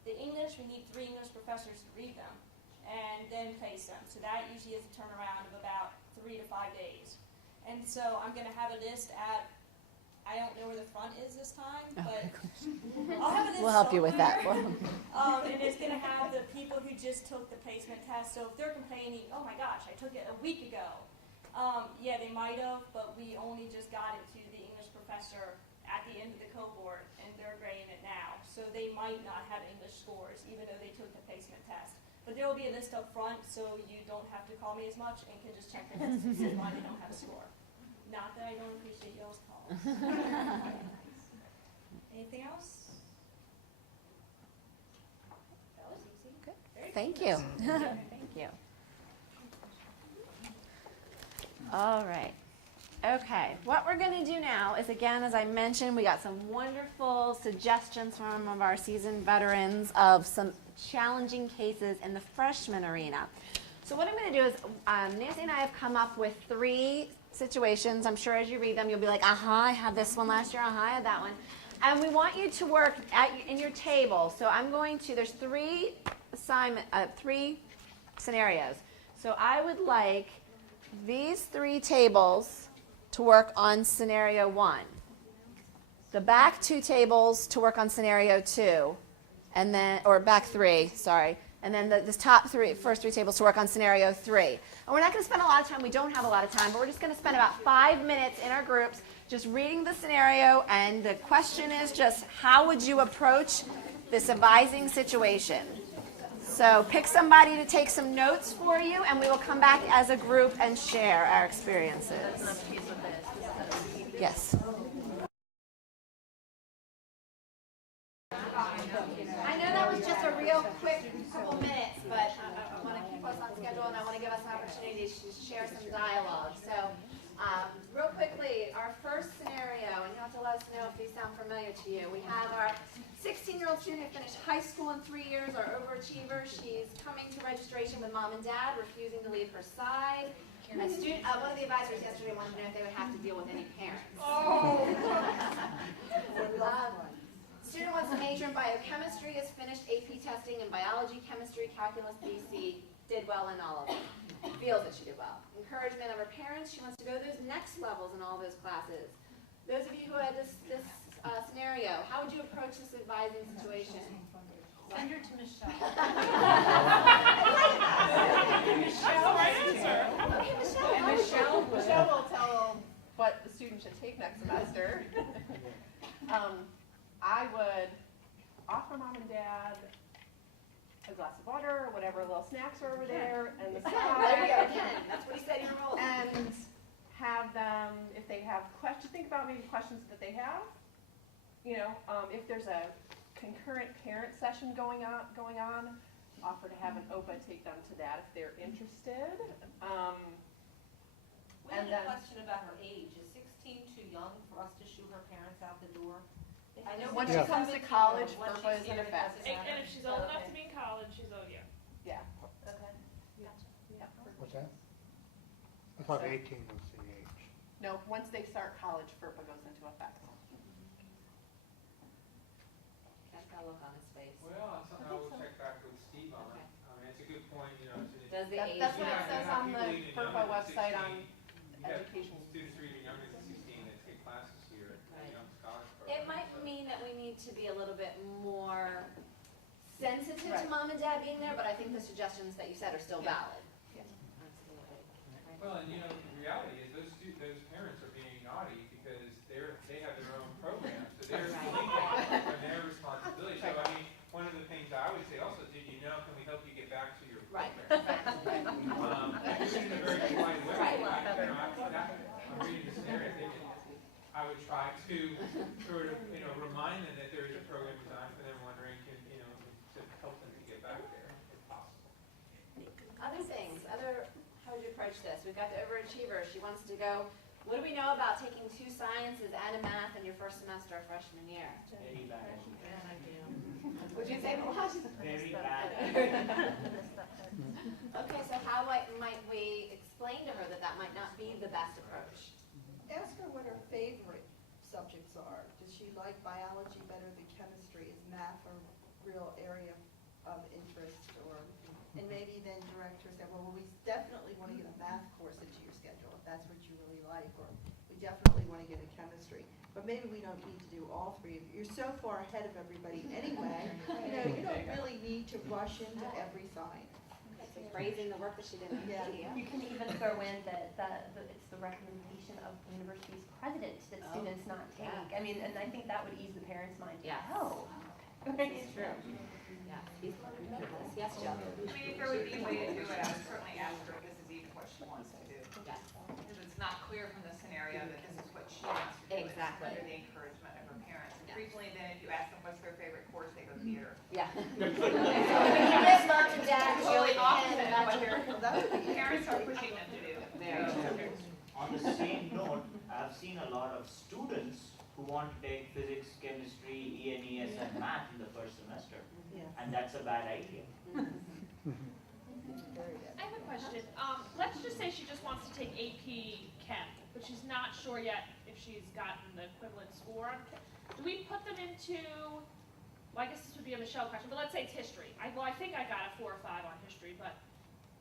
The English, we need 3 English professors to read them and then place them. So that usually is a turnaround of about 3 to 5 days. And so I'm going to have a list at, I don't know where the front is this time, but I'll have a list We'll help you with that. and it's going to have the people who just took the placement test. So if they're complaining, oh my gosh, I took it a week ago. Yeah, they might have, but we only just got it to the English professor at the end of the cohort, and they're grading it now. So they might not have English scores, even though they took the placement test. But there will be a list up front, so you don't have to call me as much and can just check the list and see why they don't have a score. Not that I don't appreciate y'all's calls. Anything else? That was easy. Good. Very Thank good. you. Thank you. All right. Okay, what we're going to do now is, again, as I mentioned, we got some wonderful suggestions from some of our seasoned veterans of some challenging cases in the freshman arena. So what I'm going to do is, Nancy and I have come up with 3 situations. I'm sure as you read them, you'll be like, aha, I had this one last year, aha, I had that one. And we want you to work in your table. So I'm going to, there's 3 scenarios. So I would like these 3 tables to work on scenario 1. The back 2 tables to work on scenario 2, and then, or back 3, sorry. And then the first 3 tables to work on scenario 3. And we're not going to spend a lot of time, we don't have a lot of time, but we're just going to spend about 5 minutes in our groups just reading the scenario, and the question is just how would you approach this advising situation? So pick somebody to take some notes for you, and we will come back as a group and share our experiences. Yes. I know that was just a real quick couple minutes, but I want to keep us on schedule, and I want to give us an opportunity to share some dialogue. So real quickly, our first scenario, and you have to let us know if these sound familiar to you. We have our 16-year-old student who finished high school in 3 years, our overachiever. She's coming to registration with mom and dad, refusing to leave her side. A student, one of the advisors yesterday wanted to know if they would have to deal with any parents. Oh. Student wants to major in biochemistry, has finished AP testing in biology, chemistry, calculus, BC, did well in all of them. Feels that she did well. Encouragement of her parents, she wants to go to those next levels in all those classes. Those of you who had this scenario, how would you approach this advising situation? Send her to Michelle. Michelle, right answer. Okay, Michelle. And Michelle will tell what the student should take next semester. I would offer mom and dad a glass of water or whatever little snacks are over there, and the There you go again. That's what he said in your role. and have them, if they have questions, think about maybe questions that they have. You know, if there's a concurrent parent session going on, offer to have an OPA take them to that if they're interested. We had a question about her age. Is 16 too young for us to shoo her parents out the door? I know Once she comes to college, FERPA is in effect. And if she's old enough to be in college, she's old, yeah. Yeah. Okay. What's that? I thought 18 was the age. No, once they start college, FERPA goes into effect. That's got a look on his face. Well, it's something I will check back with Steve on. Okay. I mean, it's a good point, you know. Does the age That's what Yeah, it says yeah, on the people even FERPA younger than website 16. on You got education. students who are even younger than 16 that take It might mean that we need to be a little bit more sensitive to mom and dad being there, but I think the suggestions that you said are still valid. Well, and you know, the reality is those parents are being naughty because they have their own program, so they're delinquent from their responsibility. So I mean, one of the things I would say also, did you know, can we help you get back to your program? In a very polite way. I'm reading the scenario thinking, I would try to sort of, you know, remind them that there is a program designed for them, wondering, to help them to get back there if possible. Other things, how would you approach this? We've got the overachiever. She wants to go, what do we know about taking 2 sciences and a math in your first semester of freshman year? Very bad. Would you say what? Very bad. Okay, so how might we explain to her that that might not be the best approach? Ask her what her favorite subjects are. Does she like biology better than chemistry? Is math a real area of interest? And maybe then direct her, say, well, we definitely want to get a math course into your schedule if that's what you really like, or we definitely want to get a chemistry. But maybe we don't need to do all 3 of you. You're so far ahead of everybody anyway. You don't really need to rush into every science. So praising the work that she did in the video. You can even throw in that it's the recommendation of the university's president that students not take. Yeah. I mean, and I think that would ease the parents' mind. Yes. Oh. This is true. Yes, Jill. I mean, if there would be a way to do it, I would certainly ask her if this is even what she wants to do. Yes. Because it's not clear from the scenario that this is what she wants to do. Exactly. It's under the encouragement of her parents. And frequently then, if you ask them what's their favorite course, they go theater. Yeah. Yes, mom and dad, Really Julie, often and what their parents are pushing them to do. On the same note, I've seen a lot of students who want to take physics, chemistry, ENES, and math in the first semester. Yeah. And that's a bad idea. I have a question. Let's just say she just wants to take AP Chem, but she's not sure yet if she's gotten the equivalent score on Chem. Do we put them into, well, I guess this would be a Michelle question, but let's say it's history. I think I got a 4 or 5 on history, but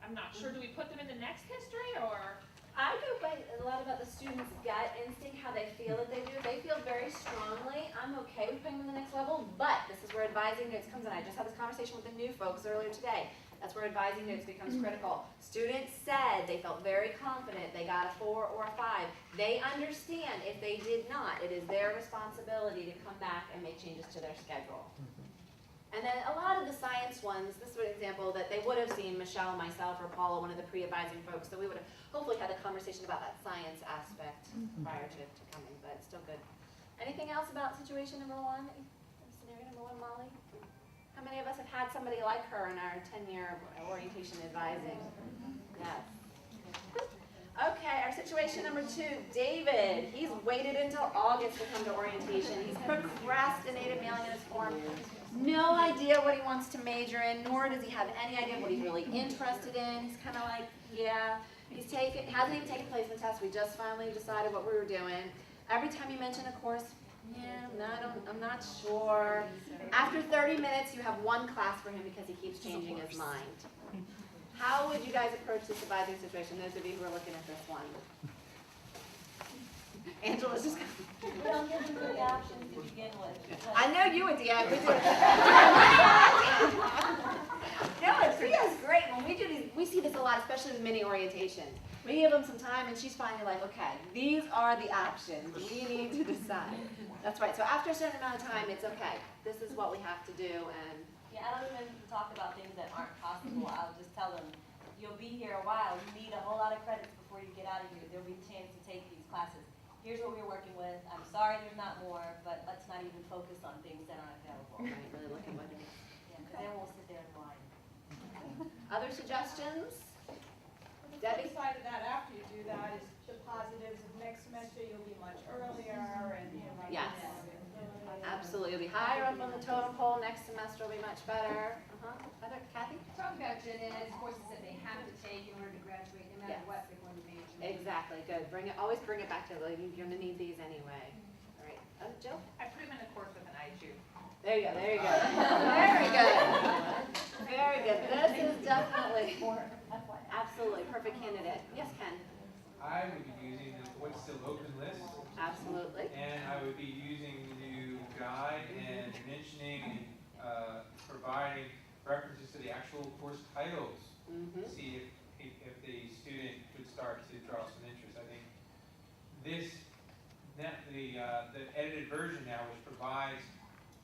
I'm not sure. Do we put them in the next history, or? I go by a lot about the students' gut instinct, how they feel that they do. They feel very strongly, I'm okay with putting them in the next level, but this is where advising notes comes in. I just had this conversation with the new folks earlier today. That's where advising notes becomes critical. Students said they felt very confident they got a 4 or a 5. They understand if they did not, it is their responsibility to come back and make changes to their schedule. And then a lot of the science ones, this is an example that they would have seen Michelle, myself, or Paula, one of the pre-advising folks, so we would have hopefully had a conversation about that science aspect prior to coming, but it's still good. Anything else about situation number 1? Scenario number 1, Molly? How many of us have had somebody like her in our 10-year orientation advising? Yes. Okay, our situation number 2, David. He's waited until August to come to orientation. He's procrastinated mailing in his form. No idea what he wants to major in, nor does he have any idea what he's really interested in. He's kind of like, yeah. Hasn't even taken placement tests. We just finally decided what we were doing. Every time you mention a course, yeah, no, I'm not sure. After 30 minutes, you have 1 class for him because he keeps changing his mind. How would you guys approach this advising situation, those of you who are looking at this one? Angela's just We don't give them the options to begin with. I know you would, Deanne. We do. No, Priya's great. When we do these, we see this a lot, especially with mini orientation. We give them some time, and she's finally like, okay, these are the options. We need to decide. That's right. So after a certain amount of time, it's okay. This is what we have to do, and Yeah, I don't even talk about things that aren't possible. I'll just tell them, you'll be here a while. You need a whole lot of credits before you get out of here. There'll be a chance to take these classes. Here's what we're working with. I'm sorry there's not more, but let's not even focus on things that aren't available. right, really look at what it is. Yeah, because then we'll sit there and whine. Other suggestions? The Debbie? flip side of that, after you do that, is the positives of next semester, you'll be much earlier and, Yes. Absolutely. You'll be higher up on the totem pole. Next semester will be much better. Other, Kathy? Talk about gen ed courses that they have to take in order to graduate, no matter Yes. what they're going to major in. Exactly. Good. Always bring it back to like, you're going to need these anyway. All right. Jill? I put him in a course with an IQ. There you go. There you go. Very good. Very good. This is definitely absolutely perfect candidate. Yes, Ken. I would be using the what's still open list. Absolutely. And I would be using the new guide and mentioning and providing references to the actual course titles. See if the student would start to draw some interest. I think the edited version now, which provides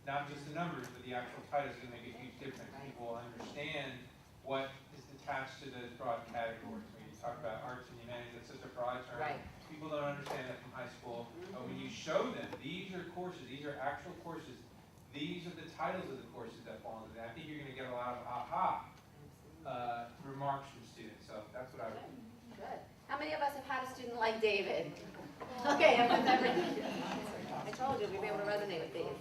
not just the numbers, but the actual titles, is going to make a huge difference. People will understand what is attached to those broad categories. When you talk about arts and humanities, that's such a broad term. Right. People don't understand that from high school. But when you show them, these are courses, these are actual courses, these are the titles of the courses that fall into that, I think you're going to get a lot of aha remarks from students. So that's what I would do. Good. How many of us have had a student like David? Okay, everyone's everything. I told you we'd be able to resonate with these.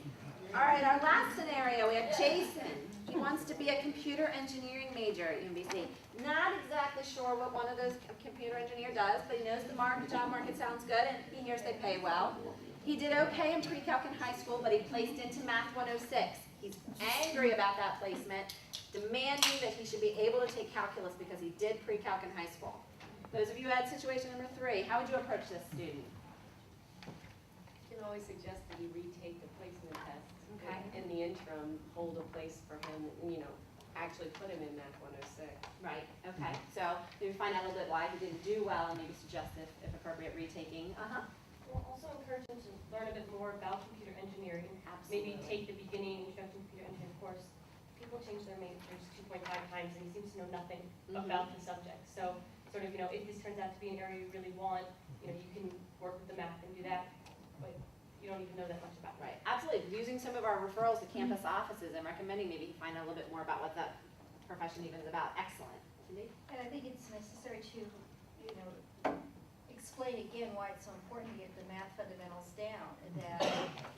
All right, our last scenario, we have Jason. He wants to be a computer engineering major at UMBC. Not exactly sure what one of those computer engineer does, but he knows the job market sounds good, and he hears they pay well. He did okay in pre-calc in high school, but he placed into Math 106. He's angry about that placement, demanding that he should be able to take calculus because he did pre-calc in high school. Those of you who had situation number 3, how would you approach this student? You can always suggest that he retake the placement test. Okay. In the interim, hold a place for him, actually put him in Math 106. Right, okay. So maybe find out a little bit why he didn't do well and maybe suggest, if appropriate, retaking. We'll also encourage him to learn a bit more about computer engineering. Absolutely. Maybe take the beginning introduction to computer engineering course. People change their majors 2.5 times and he seems to know nothing about the subject. So sort of, if this turns out to be an area you really want, you can work with the math and do that, but you don't even know that much about it. Right, absolutely. Using some of our referrals to campus offices and recommending maybe he find out a little bit more about what that profession even is about. Excellent. Cindy? And I think it's necessary to, explain again why it's so important to get the math fundamentals down, and that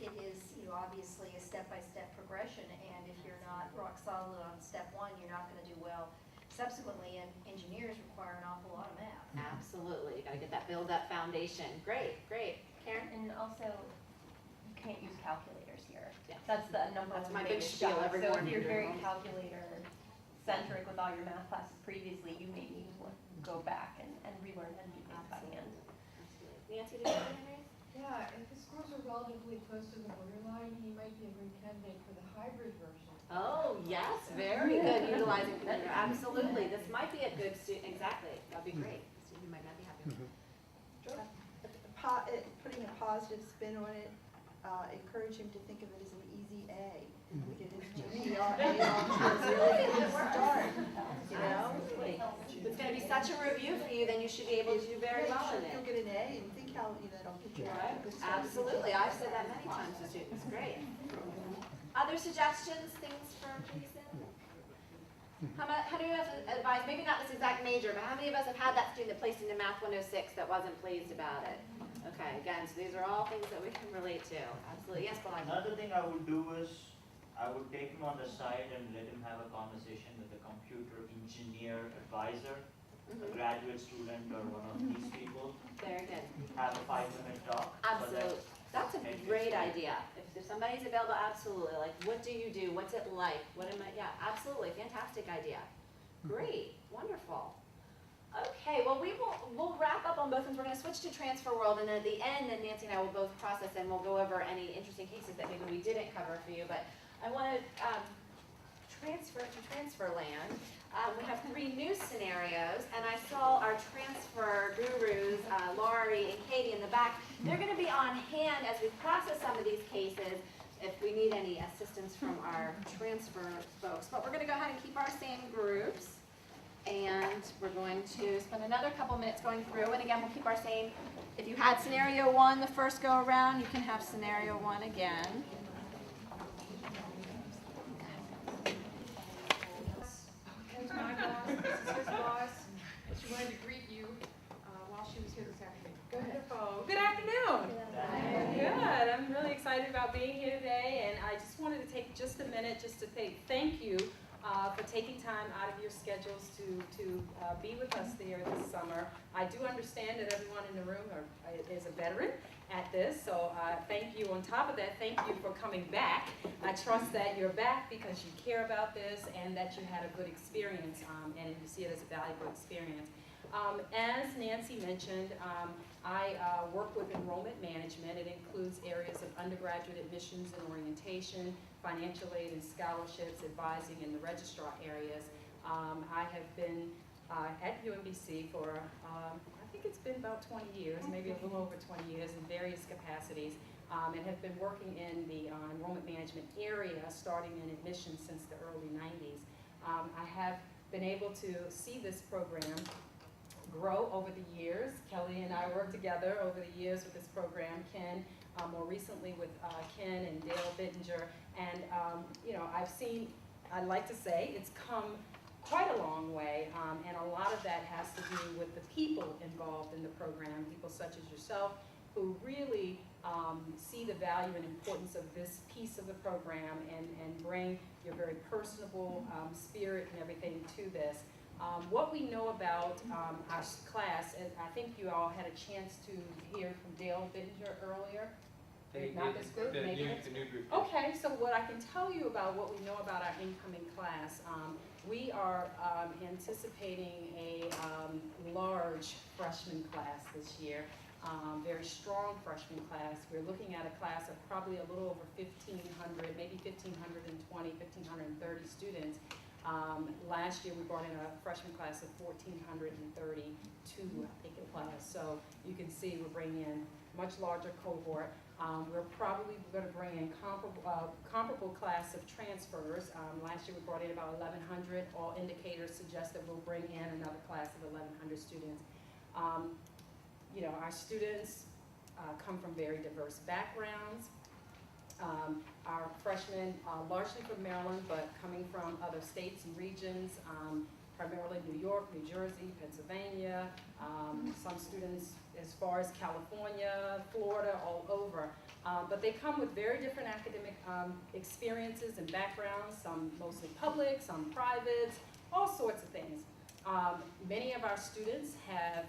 it is, obviously a step-by-step progression, and if you're not rock solid on step 1, you're not going to do well subsequently, and engineers require an awful lot of math. Absolutely. You got to get that, build that foundation. Great, great. Karen? And also, you can't use calculators here. Yeah. That's the number That's one my big biggest spiel shock. every So morning. if you're very calculator-centric with all your math classes previously, you may need to go back and relearn and do things by hand. Nancy, did you have anything? Yeah, if the scores are relatively close to the borderline, he might be a great candidate for the hybrid version. Oh, yes, very good utilizing computer. Absolutely. This might be a good student. Exactly. That'd be great. You might not be happy with it. Putting a positive spin on it, encourage him to think of it as an easy A. Get his GPA is really a good start, If it's going to be such a review for you, then you should be able to do very well in You'll it. get an A and think how that'll get you Right? a good start. Absolutely. I've said that many times to students. Great. Other suggestions, things for Jason? How many of us advise, maybe not this exact major, but how many of us have had that student that placed into Math 106 that wasn't pleased about it? Okay, again, so these are all things that we can relate to. Absolutely. Yes, Belinda? Another thing I would do is, I would take him on the side and let him have a conversation with a computer engineer advisor, a graduate student or one of these people. Very good. Have a 5-minute talk. Absolutely. That's a great idea. If somebody's available, absolutely. Like, what do you do? What's it like? What am I? Yeah, absolutely. Fantastic idea. Great. Wonderful. Okay, well, we'll wrap up on both of them. We're going to switch to Transfer World, and at the end, then Nancy and I will both process and we'll go over any interesting cases that maybe we didn't cover for you. But I want to transfer to Transferland. We have 3 new scenarios, and I saw our transfer gurus, Laurie and Katie in the back. They're going to be on hand as we process some of these cases if we need any assistance from our transfer folks. But we're going to go ahead and keep our same groups, and we're going to spend another couple minutes going through. And again, we'll keep our same. If you had scenario 1 the first go around, you can have scenario 1 again. My boss, this is his boss. She wanted to greet you while she was here this afternoon. Go ahead. Wonderful. Good afternoon. Good. I'm really excited about being here today, and I just wanted to take just a minute just to say thank you for taking time out of your schedules to be with us there this summer. I do understand that everyone in the room is a veteran at this, so thank you. On top of that, thank you for coming back. I trust that you're back because you care about this and that you had a good experience and you see it as a valuable experience. As Nancy mentioned, I work with enrollment management. It includes areas of undergraduate admissions and orientation, financial aid and scholarships, advising in the registrar areas. I have been at UMBC for, I think it's been about 20 years, maybe a little over 20 years in various capacities, and have been working in the enrollment management area starting in admissions since the early 90s. I have been able to see this program grow over the years. Kelly and I worked together over the years with this program. Ken, more recently with Ken and Dale Bittinger. And, you know, I've seen, I'd like to say, it's come quite a long way. And a lot of that has to do with the people involved in the program, people such as yourself, who really see the value and importance of this piece of the program and bring your very personable spirit and everything to this. What we know about our class, and I think you all had a chance to hear from Dale Bittinger earlier. Not this group, maybe the new group. Okay, so what I can tell you about what we know about our incoming class, we are anticipating a large freshman class this year. Very strong freshman class. We're looking at a class of probably a little over 1,500, maybe 1,520, 1,530 students. Last year we brought in a freshman class of 1,432, I think it was. So you can see we're bringing in much larger cohort. We're probably going to bring in comparable class of transfers. Last year we brought in about 1,100. All indicators suggest that we'll bring in another class of 1,100 students. You know, our students come from very diverse backgrounds. Our freshmen are largely from Maryland, but coming from other states and regions, primarily New York, New Jersey, Pennsylvania, some students as far as California, Florida, all over. But they come with very different academic experiences and backgrounds, some mostly public, some private, all sorts of things. Many of our students have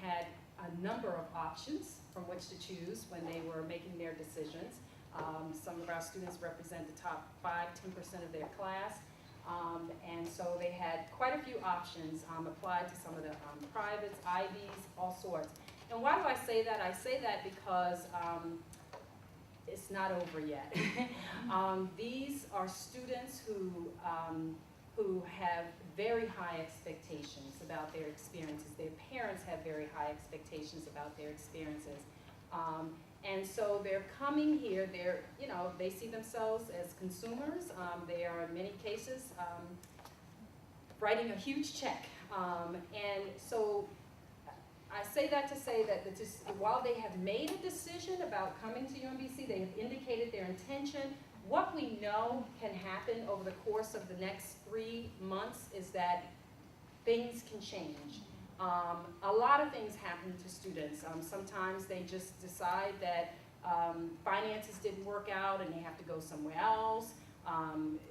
had a number of options from which to choose when they were making their decisions. Some of our students represent the top 5–10% of their class. And so they had quite a few options applied to some of the privates, Ivies, all sorts. And why do I say that? I say that because it's not over yet. These are students who have very high expectations about their experiences. Their parents have very high expectations about their experiences. And so they're coming here, you know, they see themselves as consumers. They are in many cases writing a huge check. And so I say that to say that while they have made a decision about coming to UMBC, they have indicated their intention. What we know can happen over the course of the next 3 months is that things can change. A lot of things happen to students. Sometimes they just decide that finances didn't work out and they have to go somewhere else.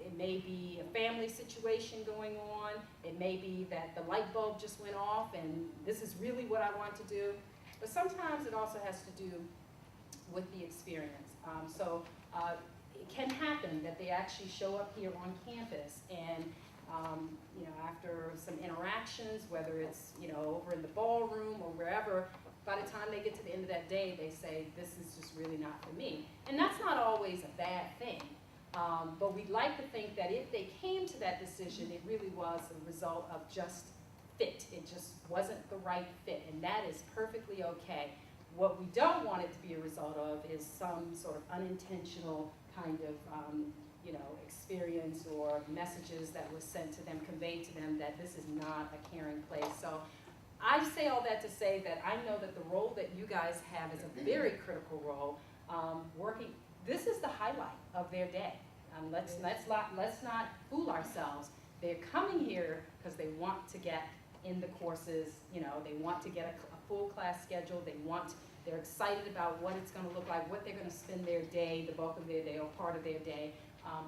It may be a family situation going on. It may be that the light bulb just went off and this is really what I want to do. But sometimes it also has to do with the experience. It can happen that they actually show up here on campus and you know, after some interactions, whether it's, you know, over in the ballroom or wherever, by the time they get to the end of that day, they say, this is just really not for me. And that's not always a bad thing. But we'd like to think that if they came to that decision, it really was a result of just fit. It just wasn't the right fit, and that is perfectly okay. What we don't want it to be a result of is some sort of unintentional kind of you know, experience or messages that was sent to them, conveyed to them that this is not a caring place. So I say all that to say that I know that the role that you guys have is a very critical role. This is the highlight of their day. Let's not fool ourselves. They're coming here because they want to get in the courses, you know, they want to get a full class schedule, they're excited about what it's going to look like, what they're going to spend their day, the bulk of their day or part of their day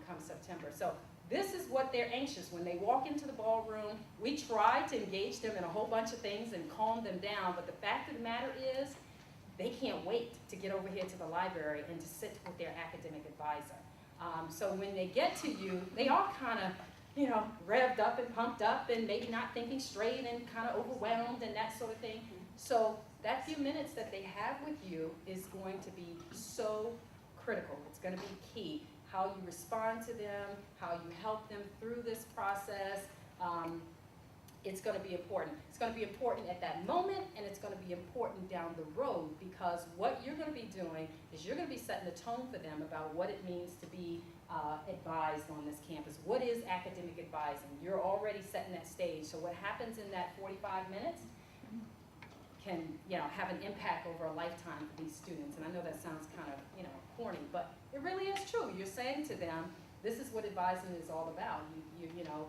come September. So this is what they're anxious. When they walk into the ballroom, we try to engage them in a whole bunch of things and calm them down, but the fact of the matter is they can't wait to get over here to the library and to sit with their academic advisor. So when they get to you, they are kind of you know, revved up and pumped up and maybe not thinking straight and kind of overwhelmed and that sort of thing. So that few minutes that they have with you is going to be so critical. It's going to be key. How you respond to them, how you help them through this process. It's going to be important. It's going to be important at that moment, and it's going to be important down the road, because what you're going to be doing is you're going to be setting the tone for them about what it means to be advised on this campus. What is academic advising? You're already setting that stage. So what happens in that 45 minutes can, you know, have an impact over a lifetime for these students. And I know that sounds kind of, you know, corny, but it really is true. You're saying to them, this is what advising is all about. You know,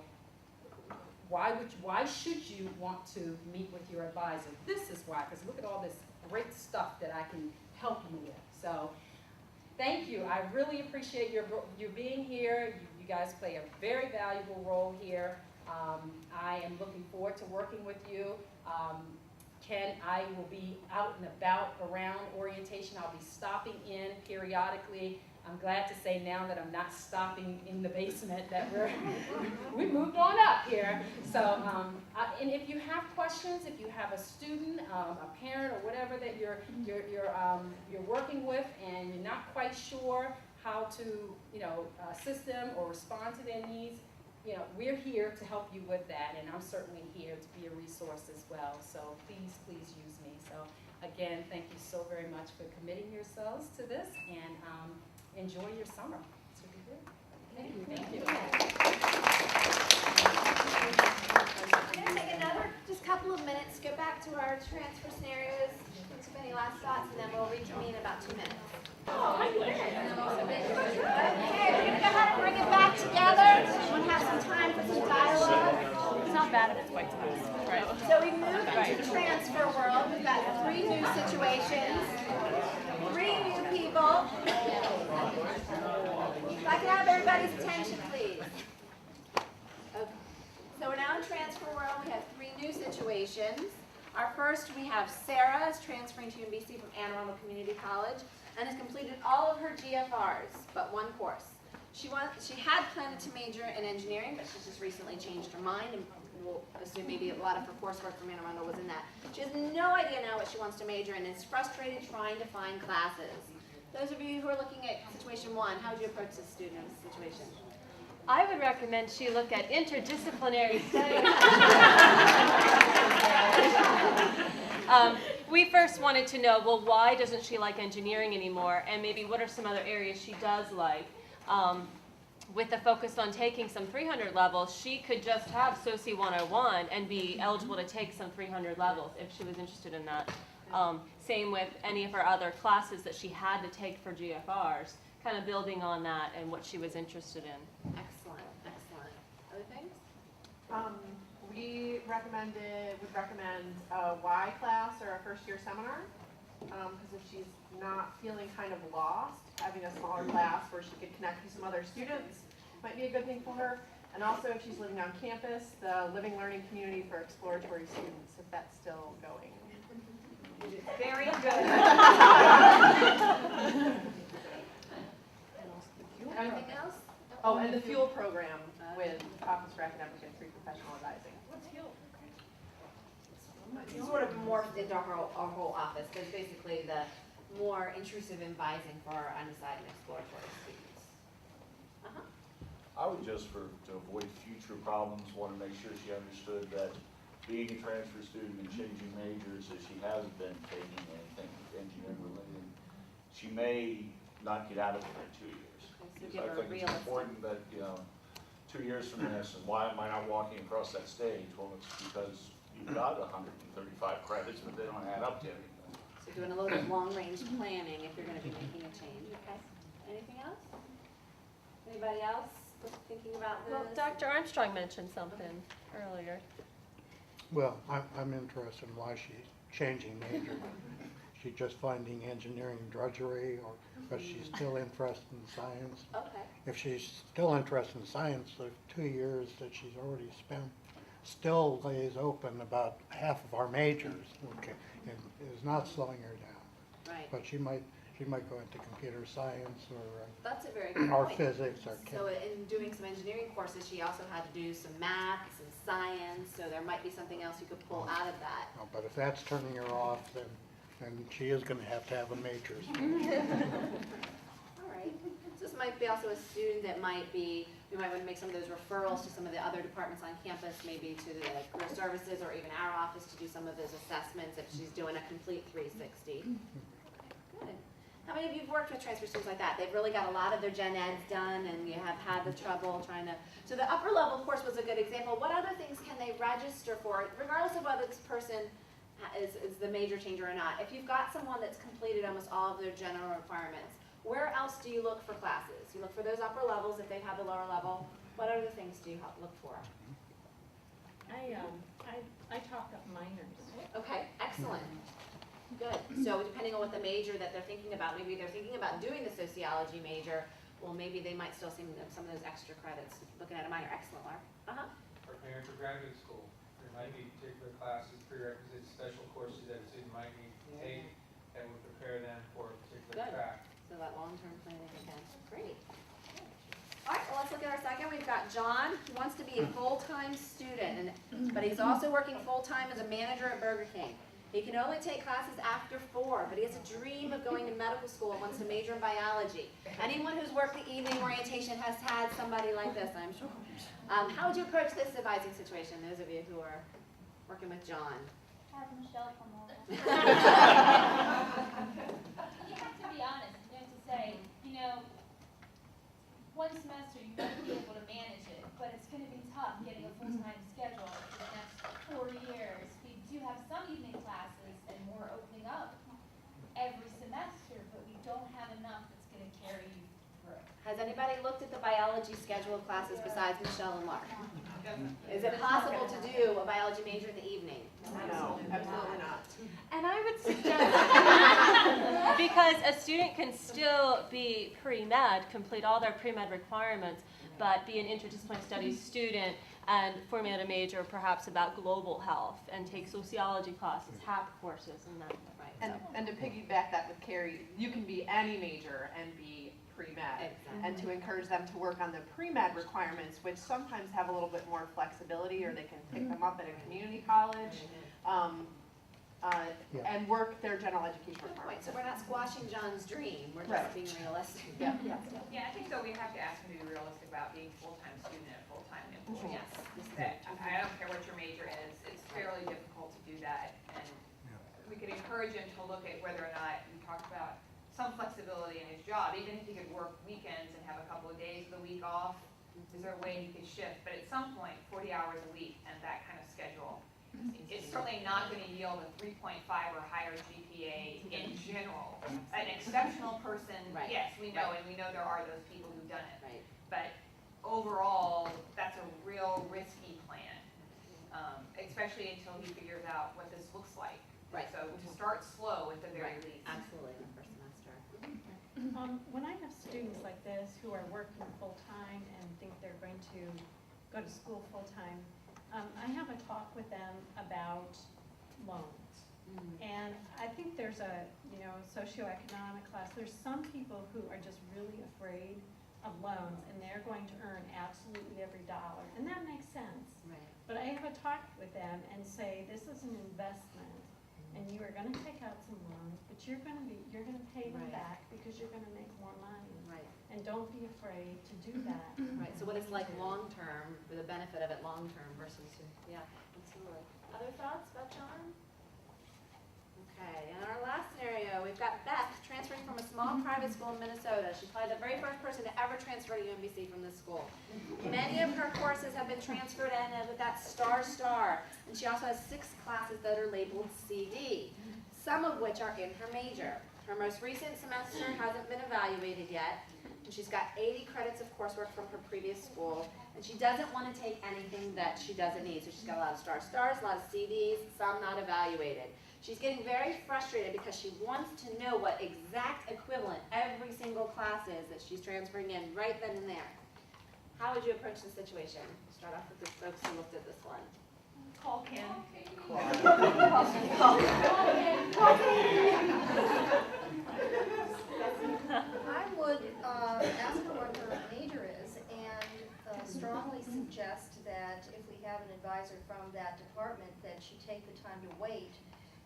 why should you want to meet with your advisor? This is why, because look at all this great stuff that I can help you with. So thank you. I really appreciate you being here. You guys play a very valuable role here. I am looking forward to working with you. Ken, I will be out and about around orientation. I'll be stopping in periodically. I'm glad to say now that I'm not stopping in the basement, that we moved on up here. So, and if you have questions, if you have a student, a parent, or whatever that you're working with, and you're not quite sure how to, you know, assist them or respond to their needs, you know, we're here to help you with that, and I'm certainly here to be a resource as well. So please, please use me. So again, thank you so very much for committing yourselves to this, and enjoy your summer. It's going to be good. Thank you. Thank you. We're going to take another just couple of minutes, go back to our transfer scenarios, any last thoughts, and then we'll reconvene in about 2 minutes. Okay, we're going to go ahead and bring it back together. We'll have some time for some dialogue. It's not bad if it's quite fast. Right. So we moved into the transfer world. We've got 3 new situations, 3 new people. If I can have everybody's attention, please. Okay. So we're now in transfer world. We have 3 new situations. Our first, we have Sarah is transferring to UMBC from Anne Arundel Community College and has completed all of her GFRs but 1 course. She had planned to major in engineering, but she's just recently changed her mind, and we'll assume maybe a lot of her coursework from Anne Arundel was in that. She has no idea now what she wants to major in and is frustrated trying to find classes. Those of you who are looking at situation 1, how would you approach this student in this situation? I would recommend she look at interdisciplinary studies. We first wanted to know, well, why doesn't she like engineering anymore, and maybe what are some other areas she does like. With the focus on taking some 300 levels, she could just have SOCI 101 and be eligible to take some 300 levels if she was interested in that. Same with any of her other classes that she had to take for GFRs, kind of building on that and what she was interested in. Excellent, excellent. Other things? We would recommend a Y class or a first year seminar, because if she's not feeling kind of lost, having a smaller class where she could connect with some other students might be a good thing for her. And also if she's living on campus, the Living Learning Community for Exploratory Students, if that's still going. Very good. Anything else? Oh, and the FUEL program with Office for Academic and Pre-Professional Advising. What's FUEL? It's sort of morphed into our whole office, but it's basically the more intrusive advising for our undecided and exploratory students. I would just, to avoid future problems, want to make sure she understood that being a transfer student and changing majors, as she hasn't been taking anything engineering related, she may not get out of it in 2 years. So I think it's important that, 2 years from this, and why am I not walking across that stage? Well, it's because you've got 135 credits, but they don't add up to anything. So doing a little bit of long-range planning if you're going to be making a change. Okay. Anything else? Anybody else thinking about this? Well, Dr. Armstrong mentioned something earlier. Well, I'm interested in why she's changing major. She's just finding engineering drudgery, or because she's still interested in science. Okay. If she's still interested in science, the 2 years that she's already spent still lays open about half of our majors, okay, and is not slowing her down. Right. But she might she might go into computer science That's a very good or point. physics or So chemistry. in doing some engineering courses, she also had to do some math, some science, so there might be something else you could pull out of that. No, but if that's turning her off, then she is going to have a major. All right. So this might be also a student that might be, we might want to make some of those referrals to some of the other departments on campus, maybe to the career services or even our office to do some of those assessments if she's doing a complete 360. Good. How many of you have worked with transfer students like that? They've really got a lot of their gen eds done and you have had the trouble trying to, so the upper level course was a good example. What other things can they register for, regardless of whether this person is the major changer or not? If you've got someone that's completed almost all of their general requirements, where else do you look for classes? You look for those upper levels if they have the lower level. What other things do you look for? I talked up minors. Okay, excellent. Good. So depending on what the major that they're thinking about, maybe they're thinking about doing the sociology major, well, maybe they might still see some of those extra credits looking at a minor. Excellent, Laura. Preparing for graduate school. There might be particular classes, prerequisites, special courses that a student might need to take that would prepare them for a particular Good. track. So that long-term planning again. Great. All right, well, let's look at our second. We've got John, who wants to be a full-time student, but he's also working full-time as a manager at Burger King. He can only take classes after 4, but he has a dream of going to medical school and wants to major in biology. Anyone who's worked the evening orientation has had somebody like this, I'm sure. How would you approach this advising situation, those of you who are working with John? Have Michelle come over. You have to be honest, you have to say, one semester you might be able to manage it, but it's going to be tough getting a full-time schedule for the next 4 years. We do have some evening classes and more opening up every semester, but we don't have enough that's going to carry you through. Has anybody looked at the biology schedule of classes besides Michelle and Mark? Is it possible to do a biology major in the evening? No, absolutely not. And I would suggest, because a student can still be pre-med, complete all their pre-med requirements, but be an interdisciplinary studies student and formulate a major perhaps about global health and take sociology classes, HAP courses, and that. Right. And to piggyback that with Carrie, you can be any major and be pre-med. Exactly. And to encourage them to work on the pre-med requirements, which sometimes have a little bit more flexibility, or they can pick them up at a community college, and work their general education Good point. requirements. So we're not squashing John's dream, we're just Right. being realistic. Yeah. Yeah, I think though we have to ask them to be realistic about being a full-time student and a full-time employee. Yes. That, I don't care what your major is, it's fairly difficult to do that, and we could encourage him to look at whether or not, we talked about some flexibility in his job, even if he could work weekends and have a couple of days of the week off, is there a way he could shift? But at some point, 40 hours a week and that kind of schedule, it's certainly not going to yield a 3.5 or higher GPA in general. An exceptional person, Right. yes, we know, and we know there are those people who've done it. Right. But overall, that's a real risky plan, especially until he figures out what this looks like. Right. So to start slow at the very least. Absolutely, in the first semester. When I have students like this who are working full-time and think they're going to go to school full-time, I have a talk with them about loans. And I think there's a, socioeconomic class. There's some people who are just really afraid of loans and they're going to earn absolutely every dollar. And that makes sense. Right. But I have a talk with them and say, this is an investment and you are going to take out some loans, but you're going to pay them Right. back because you're going to make more money. Right. And don't be afraid to do that. Right. So what it's like long-term, for the benefit of it long-term versus, yeah, absolutely. Other thoughts about John? Okay, in our last scenario, we've got Beth transferring from a small private school in Minnesota. She's probably the very first person to ever transfer to UMBC from this school. Many of her courses have been transferred in with that star, and she also has 6 classes that are labeled CD, some of which are in her major. Her most recent semester hasn't been evaluated yet, and she's got 80 credits of coursework from her previous school, and she doesn't want to take anything that she doesn't need. So she's got a lot of stars, a lot of CDs, some not evaluated. She's getting very frustrated because she wants to know what exact equivalent every single class is that she's transferring in right then and there. How would you approach the situation? Start off with the folks who looked at this one. Call Ken. Call Ken. suggest that if we have an advisor from that department, that she take the time to wait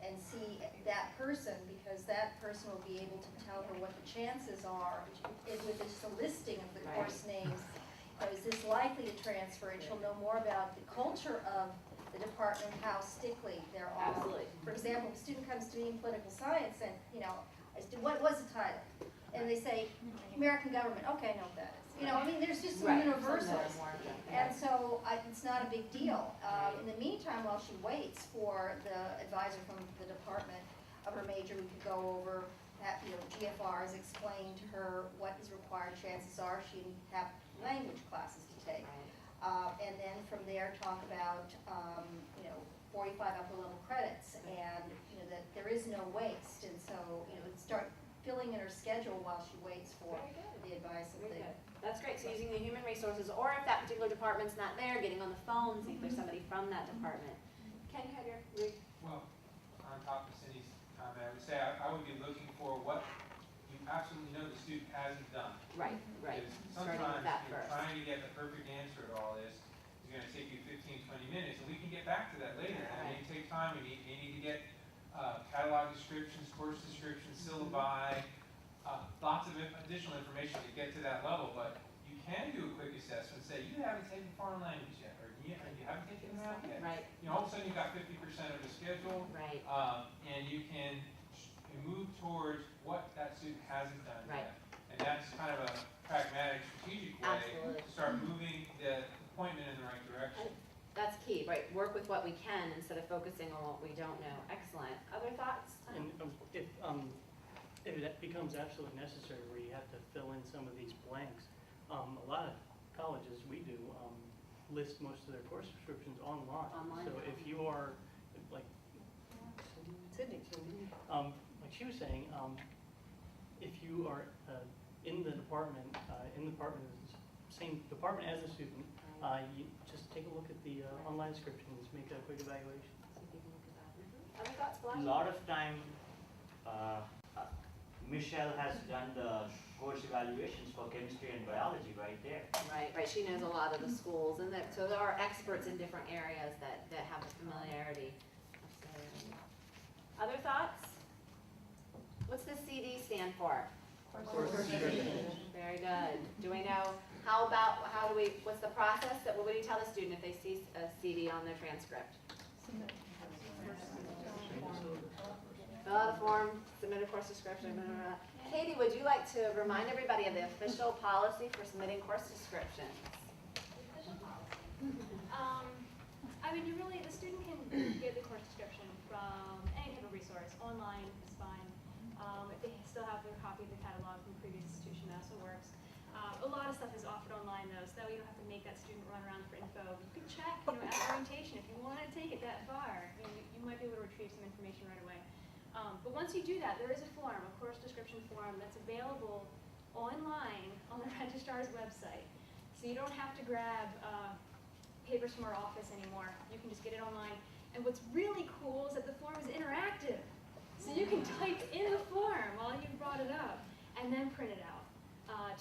and see that person, because that person will be able to tell her what the chances are, with just a listing of the course names. Is this likely to transfer? And she'll know more about the culture of the department, how stickly they're all. Absolutely. For example, if a student comes to me in political science and, I said, what was the title? And they say, American government. Okay, I know what that is. I mean, there's just some universals. And so it's not a big deal. In the meantime, while she waits for the advisor from the department of her major, we could go over, GFRs, explain to her what is required. Chances are she'd have language classes to take. And then from there talk about 45 upper level credits, and that there is no waste, and so start filling in her schedule while she waits for the advice of the. That's great. So using the human resources, or if that particular department's not there, getting on the phone, see if there's somebody from that department. Ken, you have your Well, on top of Cindy's comment, I would say I would be looking for what you absolutely know the student hasn't done. Right. Because Starting sometimes with that you're first. trying to get the perfect answer to all this. It's going to take you 15, 20 minutes, and we can get back to that later. It may take time. You need to get catalog descriptions, course descriptions, syllabi, lots of additional information to get to that level. But you can do a quick assessment. Say you haven't taken foreign language yet, or you haven't taken math yet. Right. All of a sudden you've got 50% of the schedule. Right. And you can move towards what that student hasn't done Right. yet. And that's kind of a pragmatic, strategic way Absolutely. to start moving the appointment in the right direction. That's key, right? Work with what we can instead of focusing on what we don't know. Excellent. Other thoughts? And if it becomes absolutely necessary where you have to fill in some of these blanks, a lot of colleges, we do, list most of their course descriptions online. So if you are, like Sydney, like she was saying, if you are in the department, same department as a student, you just take a look at the online descriptions, make a quick evaluation. Other thoughts, A Blaine? lot of time, Michelle has done the course evaluations for chemistry and biology right there. Right. She knows a lot of the schools, and so there are experts in different areas that have the familiarity. Absolutely. Other thoughts? What's the CD stand for? Course description. Very good. Do we know, what's the process, what do you tell the student if they see a CD on their transcript? Fill out a form, submit a course description, blah, blah, blah. Katie, would you like to remind everybody of the official policy for submitting course descriptions? The student can get the course description from any type of resource. Online is fine. If they still have their copy of the catalog from the previous institution, that also works. A lot of stuff is offered online though, so that way you don't have to make that student run around for info. You can check, at orientation, if you want to take it that far, you might be able to retrieve some information right away. But once you do that, there is a form, a course description form, that's available online on the registrar's website. So you don't have to grab papers from our office anymore. You can just get it online. And what's really cool is that the form is interactive. So you can type in the form while you've brought it up and then print it out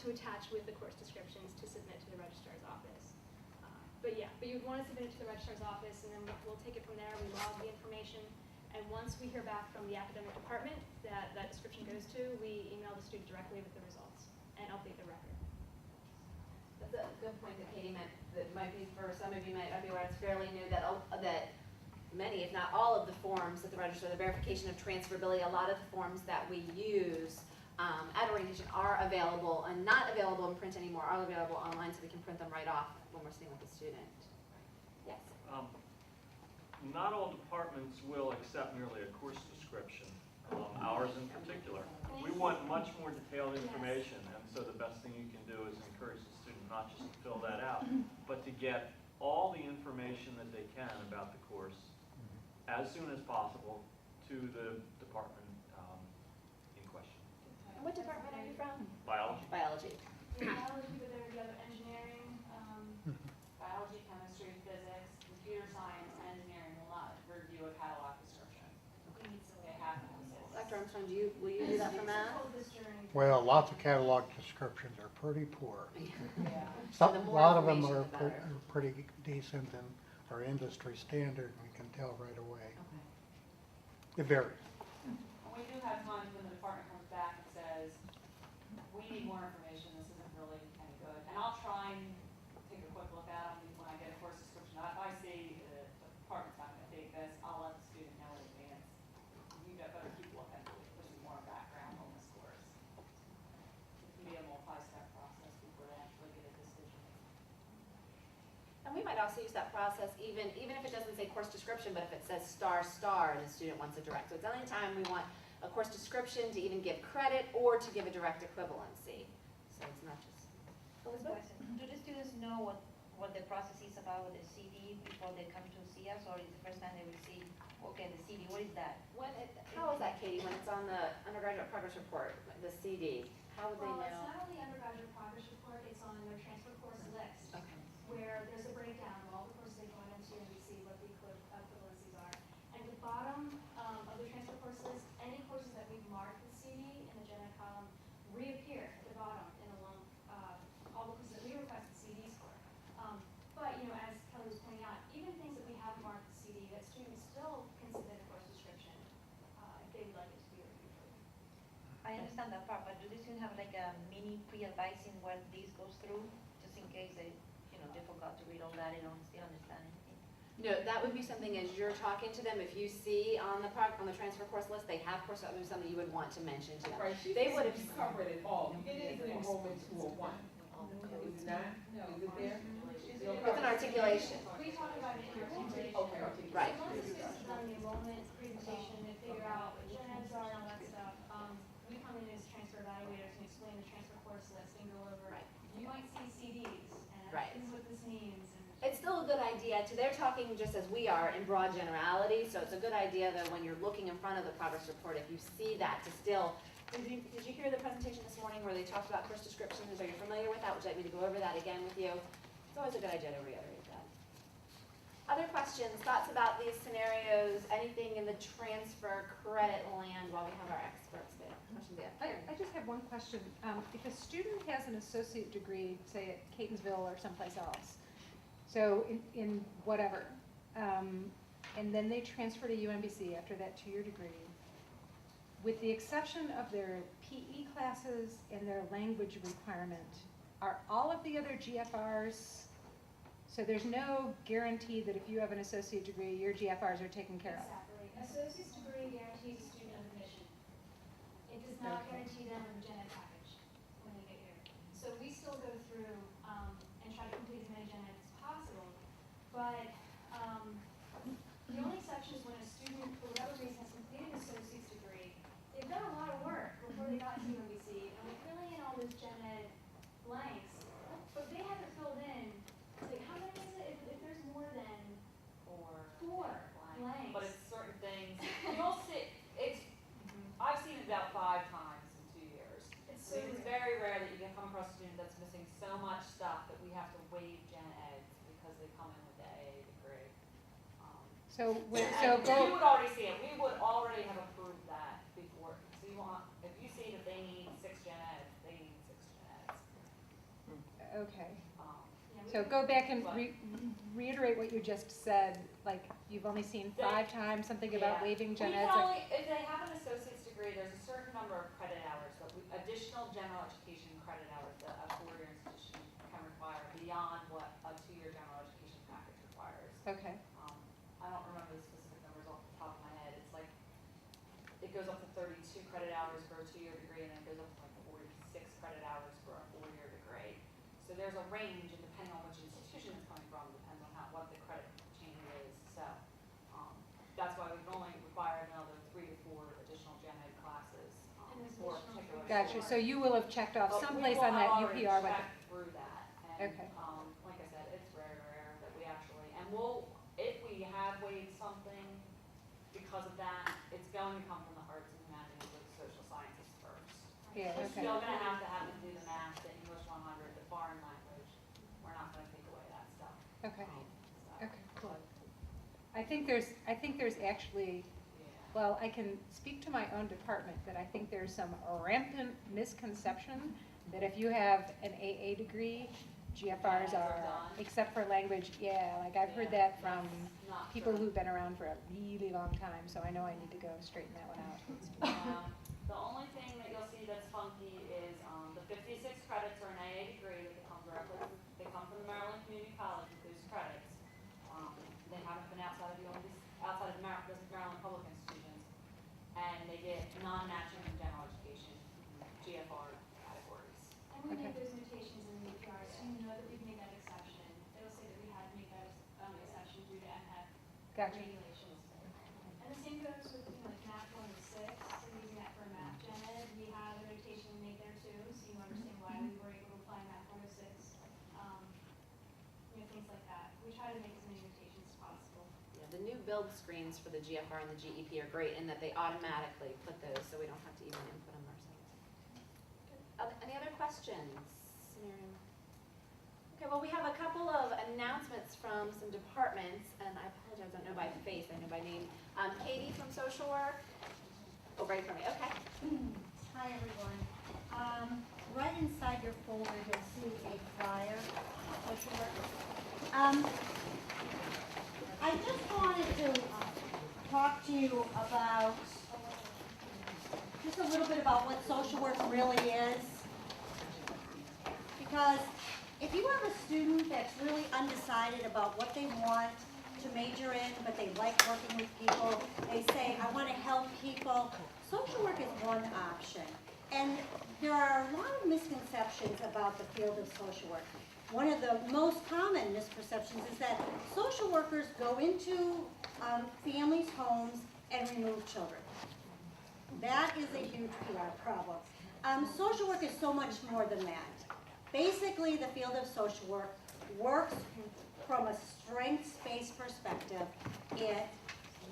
to attach with the course descriptions to submit to the registrar's office. But you'd want to submit it to the registrar's office, and then we'll take it from there. We log the information. And once we hear back from the academic department that description goes to, we email the student directly with the results and update the record. That's a good point that Katie meant, that might be, for some of you might not be aware, it's fairly new that many, if not all of the forms at the register, the verification of transferability, a lot of the forms that we use at orientation are available, and not available in print anymore, are available online, so we can print them right off when we're sitting with the student. Yes? Not all departments will accept merely a course description, ours in particular. We want much more detailed information, and so the best thing you can do is encourage the student not just to fill that out, but to get all the information that they can about the course as soon as possible to the department in question. And what department are you from? Biology. Biology. Biology, but there would be other engineering, biology, chemistry, physics, computer science, engineering will not review a catalog description. They have to. Dr. Armstrong, will you do that for math? We told this during Well, lots of catalog descriptions are pretty poor. Yeah. Some, So the a more lot of them information, are the better. pretty decent and are industry standard, we can tell right away. Okay. It varies. We do have times when the department comes back and says, we need more information, this isn't really any good. And I'll try and take a quick look at them when I get a course description. If I see the department's not gonna take this, I'll let the student know in advance. You better keep looking for some more background on this course. It can be a multi-step process before they actually get a decision. And we might also use that process even if it doesn't say course description, but if it says star star and the student wants a direct. So it's the only time we want a course description to even give credit or to give a direct equivalency. So it's not just. Elizabeth? Do the students know what the process is about with the CD before they come to see us, or is the first time they will see, okay, the CD, what is that? How is that, Katie, when it's on the undergraduate progress report, the CD? How would they Well, it's know? not on the undergraduate progress report, it's on their transfer course list, Okay. where there's a breakdown of all the courses they've gone into and we see what the equivalencies are. At the bottom of the transfer course list, any courses that we've marked with CD in the gen ed column reappear at the bottom in a lump, all the courses that we requested CDs for. But, you know, as Kelly was pointing out, even things that we haven't marked with CD, that students still can submit a course description if they would like it to be reviewed for them. I understand that part, but do the students have like a mini pre-advising what this goes through, just in case they, they forgot to read all that, they don't still understand anything? No, that would be something as you're talking to them, if you see on the transfer course list, they have course, that would be something you would want to mention to them. Right, They would have covered it all. It is an enrollment tool one. Is it not? Is it there? With an articulation. We talk about it in our presentation. Okay, articulation. Right. So once the students have done the enrollment presentation, they figure out what gen eds are and all that stuff, we come in as transfer evaluators and explain the transfer course list and go over, you might see CDs, and Right. this is what this means, and It's still a good idea they're talking just as we are in broad generality, so it's a good idea that when you're looking in front of the progress report, if you see that, to still, did you hear the presentation this morning where they talked about course descriptions? Are you familiar with that? Would you like me to go over that again with you? It's always a good idea to reiterate that. Other questions, thoughts about these scenarios, anything in the transfer credit land while we have our experts there? Questions there? I just have one question. If a student has an associate degree, say at Catonsville or someplace else, so in whatever, and then they transfer to UMBC after that 2-year degree, with the exception of their PE classes and their language requirement, are all of the other GFRs, so there's no guarantee that if you have an associate degree, your GFRs are taken care of? exactly. An associate's degree guarantees a student admission. It does not guarantee them a gen ed package when they get here. So we still go through and try to complete as many gen eds as possible, but the only exception is when a student, for whatever reason, has completed an associate's degree. They've done a lot of work before they got to UMBC, and we're filling in all those gen ed blanks, but they haven't filled in, like, how many is it? If there's more than four blanks. But it's certain things, you'll see, I've seen it about 5 times in 2 years. It's So it's very rare that you can come across a student that's missing so much stuff that we have to waive gen eds because they come in with the AA degree. So, You would already see it, we would already have approved that before, so you want, if you see that they need 6 gen eds, they need 6 gen eds. okay. Yeah, So go back and reiterate what you just said, like you've only seen 5 times something about waiving gen We can eds. only, if they have an associate's degree, there's a certain number of credit hours, but additional general education credit hours that a 4-year institution can require beyond what a 2-year general education package requires. Okay. I don't remember the specific numbers off the top of my head. It's like, it goes up to 32 credit hours for a 2-year degree, and then it goes up to like 46 credit hours for a 4-year degree. So there's a range, and depending on which institution it's coming from, depends on what the credit chain is. So that's why we can only require another 3 to 4 additional gen ed classes for a particular. Gotcha, so you will have checked off But someplace we will on that have already UPR. checked through that, and, Okay. like I said, it's rare that we actually, and if we have waived something because of that, it's going to come from the arts and humanities or the social sciences first. Yeah, We're okay. still gonna have them do the math, the English 100, the foreign language, we're not gonna take away that stuff. Okay, So, okay, cool. I think there's actually, Well, I can speak to my own department, that I think there's some rampant misconception that if you have an AA degree, GFRs are, except for language, yeah, like I've heard that from people who've been around for a really long time, so I know I need to go straighten that one out. The only thing that you'll see that's funky is the 56 credits are an AA degree that come directly, they come from the Maryland Community College with those credits. They haven't been outside of the Maryland public institutions, and they get non-matching in general education, GFR categories. And we make those notations in the APR, so you know that we've made that exception. It'll say that we had to make that exception due to MF Gotcha. regulations. And the same goes with, like math 1 to 6, so using that for math gen ed, we have a notation we make there too, so you understand why we were able to apply math 1 to 6, things like that. We try to make as many notations as possible. Yeah, the new build screens for the GFR and the GEP are great in that they automatically put those, so we don't have to even input them ourselves. Any other questions? Miriam? Okay, well, we have a couple of announcements from some departments, and I apologize, I don't know by face, I know by name. Katie from social work. Oh, right from me, okay. Hi, everyone. Right inside your folder, you'll see a flyer. Social work. I just wanted to talk to you about just a little bit about what social work really is. Because if you have a student that's really undecided about what they want to major in, but they like working with people, they say, I want to help people, social work is one option. And there are a lot of misconceptions about the field of social work. One of the most common misperceptions is that social workers go into families' homes and remove children. That is a huge PR problem. Social work is so much more than that. Basically, the field of social work works from a strengths-based perspective. It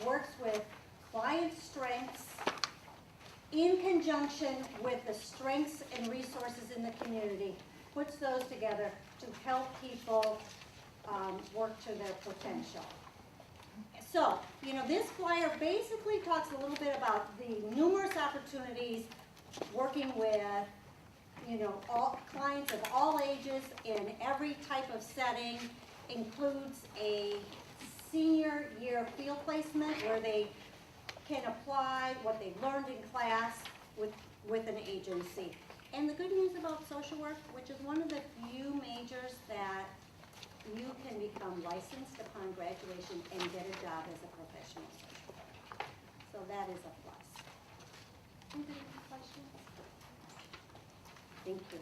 works with client strengths in conjunction with the strengths and resources in the community, puts those together to help people work to their potential. So, this flyer basically talks a little bit about the numerous opportunities working with, all clients of all ages in every type of setting, includes a senior year field placement where they can apply what they've learned in class with an agency. And the good news about social work, which is one of the few majors that you can become licensed upon graduation and get a job as a professional social worker. So that is a plus. Any questions? Thank you.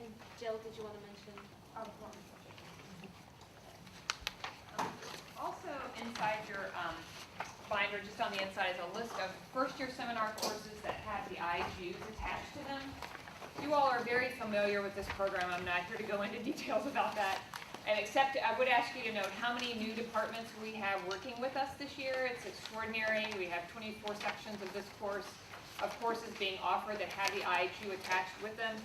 And Jill, did you want to mention? Also inside your binder, just on the inside, is a list of first-year seminar courses that have the IGs attached to them. You all are very familiar with this program. I'm not here to go into details about that. And except I would ask you to note how many new departments we have working with us this year. It's extraordinary. We have 24 sections of this course, of courses being offered that have the IHU attached with them.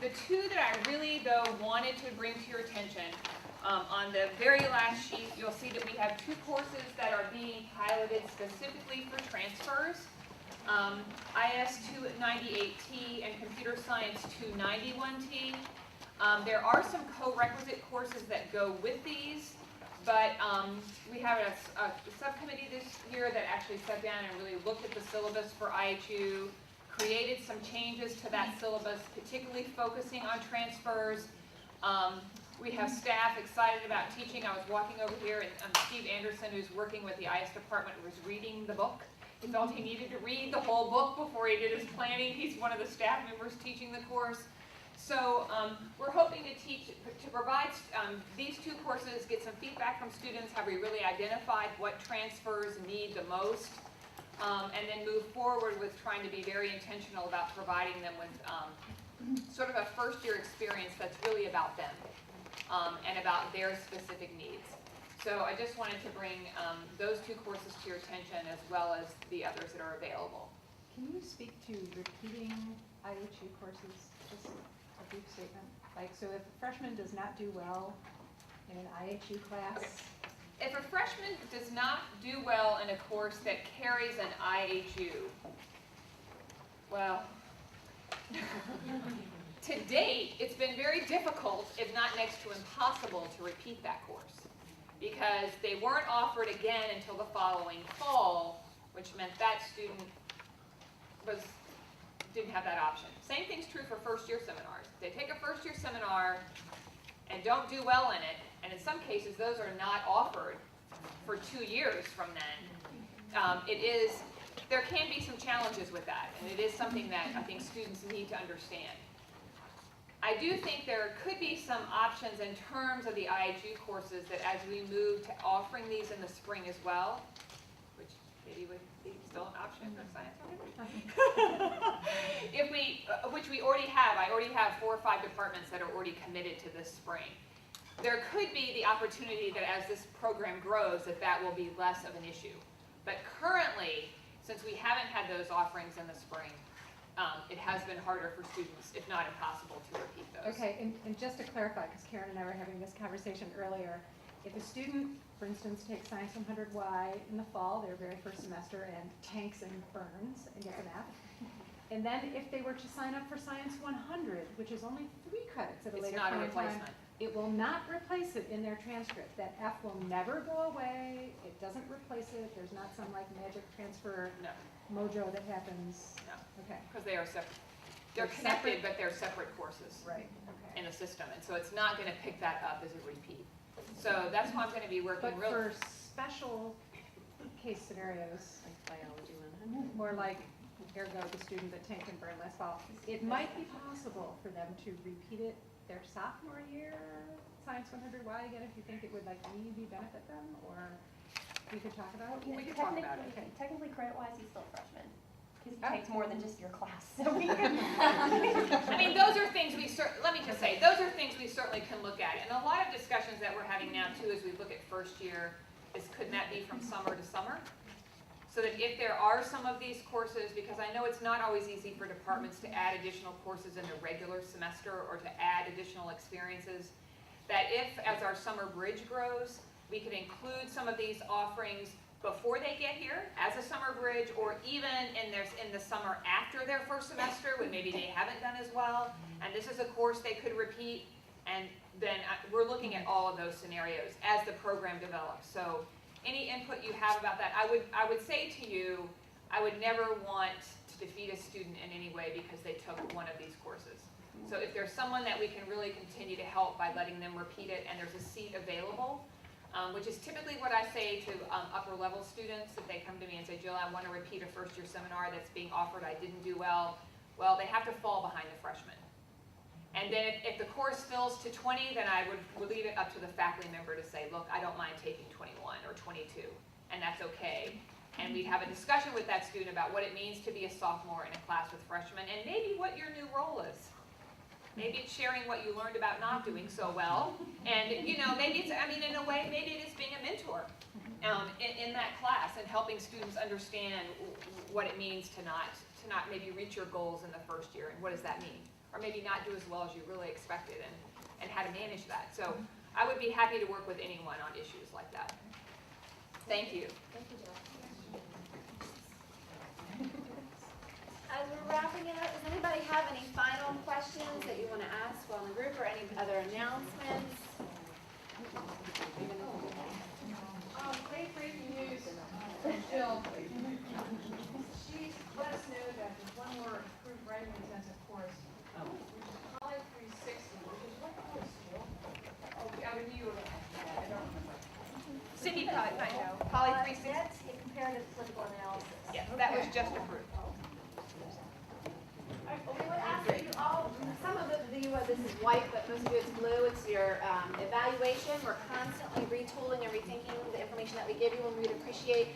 The two that I really, though, wanted to bring to your attention, on the very last sheet, you'll see that we have two courses that are being piloted specifically for transfers. IS 298T and Computer Science 291T. There are some co-requisite courses that go with these, but we have a subcommittee this year that actually sat down and really looked at the syllabus for IHU, created some changes to that syllabus, particularly focusing on transfers. We have staff excited about teaching. I was walking over here, and Steve Anderson, who's working with the IS department, was reading the book. He felt he needed to read the whole book before he did his planning. He's one of the staff members teaching the course. So we're hoping to provide these two courses, get some feedback from students. Have we really identified what transfers need the most? And then move forward with trying to be very intentional about providing them with sort of a first-year experience that's really about them and about their specific needs. So I just wanted to bring those two courses to your attention as well as the others that are available. Can you speak to repeating IHU courses? Just a brief statement. Like, so if a freshman does not do well in an IHU class, if a freshman does not do well in a course that carries an IHU, well, to date, it's been very difficult, if not next to impossible, to repeat that course because they weren't offered again until the following fall, which meant that student didn't have that option. Same thing's true for first-year seminars. If they take a first-year seminar and don't do well in it, and in some cases those are not offered for 2 years from then, there can be some challenges with that, and it is something that I think students need to understand. I do think there could be some options in terms of the IHU courses that as we move to offering these in the spring as well, which maybe would be still an option for science. Which we already have. I already have 4 or 5 departments that are already committed to this spring. There could be the opportunity that as this program grows that will be less of an issue. But currently, since we haven't had those offerings in the spring, it has been harder for students, if not impossible, to repeat those. Okay, and just to clarify, because Karen and I were having this conversation earlier, if a student, for instance, takes Science 100Y in the fall, their very first semester, and tanks and burns and gets an F, and then if they were to sign up for Science 100, which is only 3 credits at a later point in time, it will not replace it in their transcript. That F will never go away. It doesn't replace it. There's not some like magic transfer mojo that happens. No. Okay. Because they are separate. They're connected, but they're separate courses in the system. And so it's not going to pick that up as a repeat. So that's why I'm going to be working But for special case scenarios, Like biology 100. more like ergo the student that tanked and burned last fall, it might be possible for them to repeat it their sophomore year, Science 100Y again, if you think it would like really benefit them, or we could talk about it? We could talk about it. Okay. Technically, credit-wise, he's still a freshman. Because he Oh. takes more than just your class. So we can. I mean, those are things let me just say, those are things we certainly can look at. And a lot of discussions that we're having now too as we look at first year is could that be from summer to summer? So that if there are some of these courses, because I know it's not always easy for departments to add additional courses in the regular semester or to add additional experiences, that if, as our summer bridge grows, we could include some of these offerings before they get here as a summer bridge, or even in the summer after their first semester when maybe they haven't done as well, and this is a course they could repeat, and then we're looking at all of those scenarios as the program develops. So any input you have about that, I would say to you, I would never want to defeat a student in any way because they took one of these courses. So if there's someone that we can really continue to help by letting them repeat it and there's a seat available, which is typically what I say to upper level students if they come to me and say, Jill, I want to repeat a first year seminar that's being offered, I didn't do well. Well, they have to fall behind the freshman. And then if the course fills to 20, then I would leave it up to the faculty member to say, look, I don't mind taking 21 or 22, and that's okay. And we'd have a discussion with that student about what it means to be a sophomore in a class with freshmen, and maybe what your new role is. Maybe it's sharing what you learned about not doing so well, and maybe it's, in a way, maybe it is being a mentor in that class and helping students understand what it means to not maybe reach your goals in the first year, and what does that mean? Or maybe not do as well as you really expected, and how to manage that. So I would be happy to work with anyone on issues like that. Thank you. Thank you, Jill. As we're wrapping it up, does anybody have any final questions that you want to ask while in the group, or any other announcements? Great breaking news from Jill. She let us know that there's one more approved writing intensive course, which is Poly 360, which is what course, Jill? Oh, I mean, you were, I don't remember. Cindy probably might know. Poly 360. That's a comparative political analysis. Yes, that was just approved. We would ask that you all, some of you, this is white, but most of you it's blue. It's your evaluation. We're constantly retooling and rethinking the information that we give you, and we'd appreciate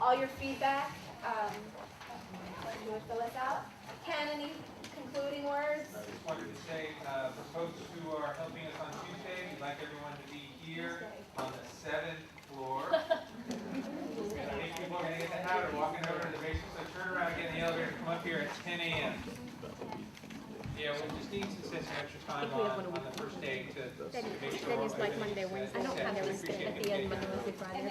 all your feedback. You want to fill this out? Ken, any concluding words? I just wanted to say, for folks who are helping us on Tuesday, we'd like everyone to be here on the 7th floor. And I think people are going to get the habit of walking over to the basement, so turn around, get in the elevator, come up here at 10 a.m. Yeah, we'll just need to set some extra time we have one on a week. the first day to Then make sure. it's like Monday, Wednesday. I don't have Wednesday. At the end, Monday, Wednesday, Friday.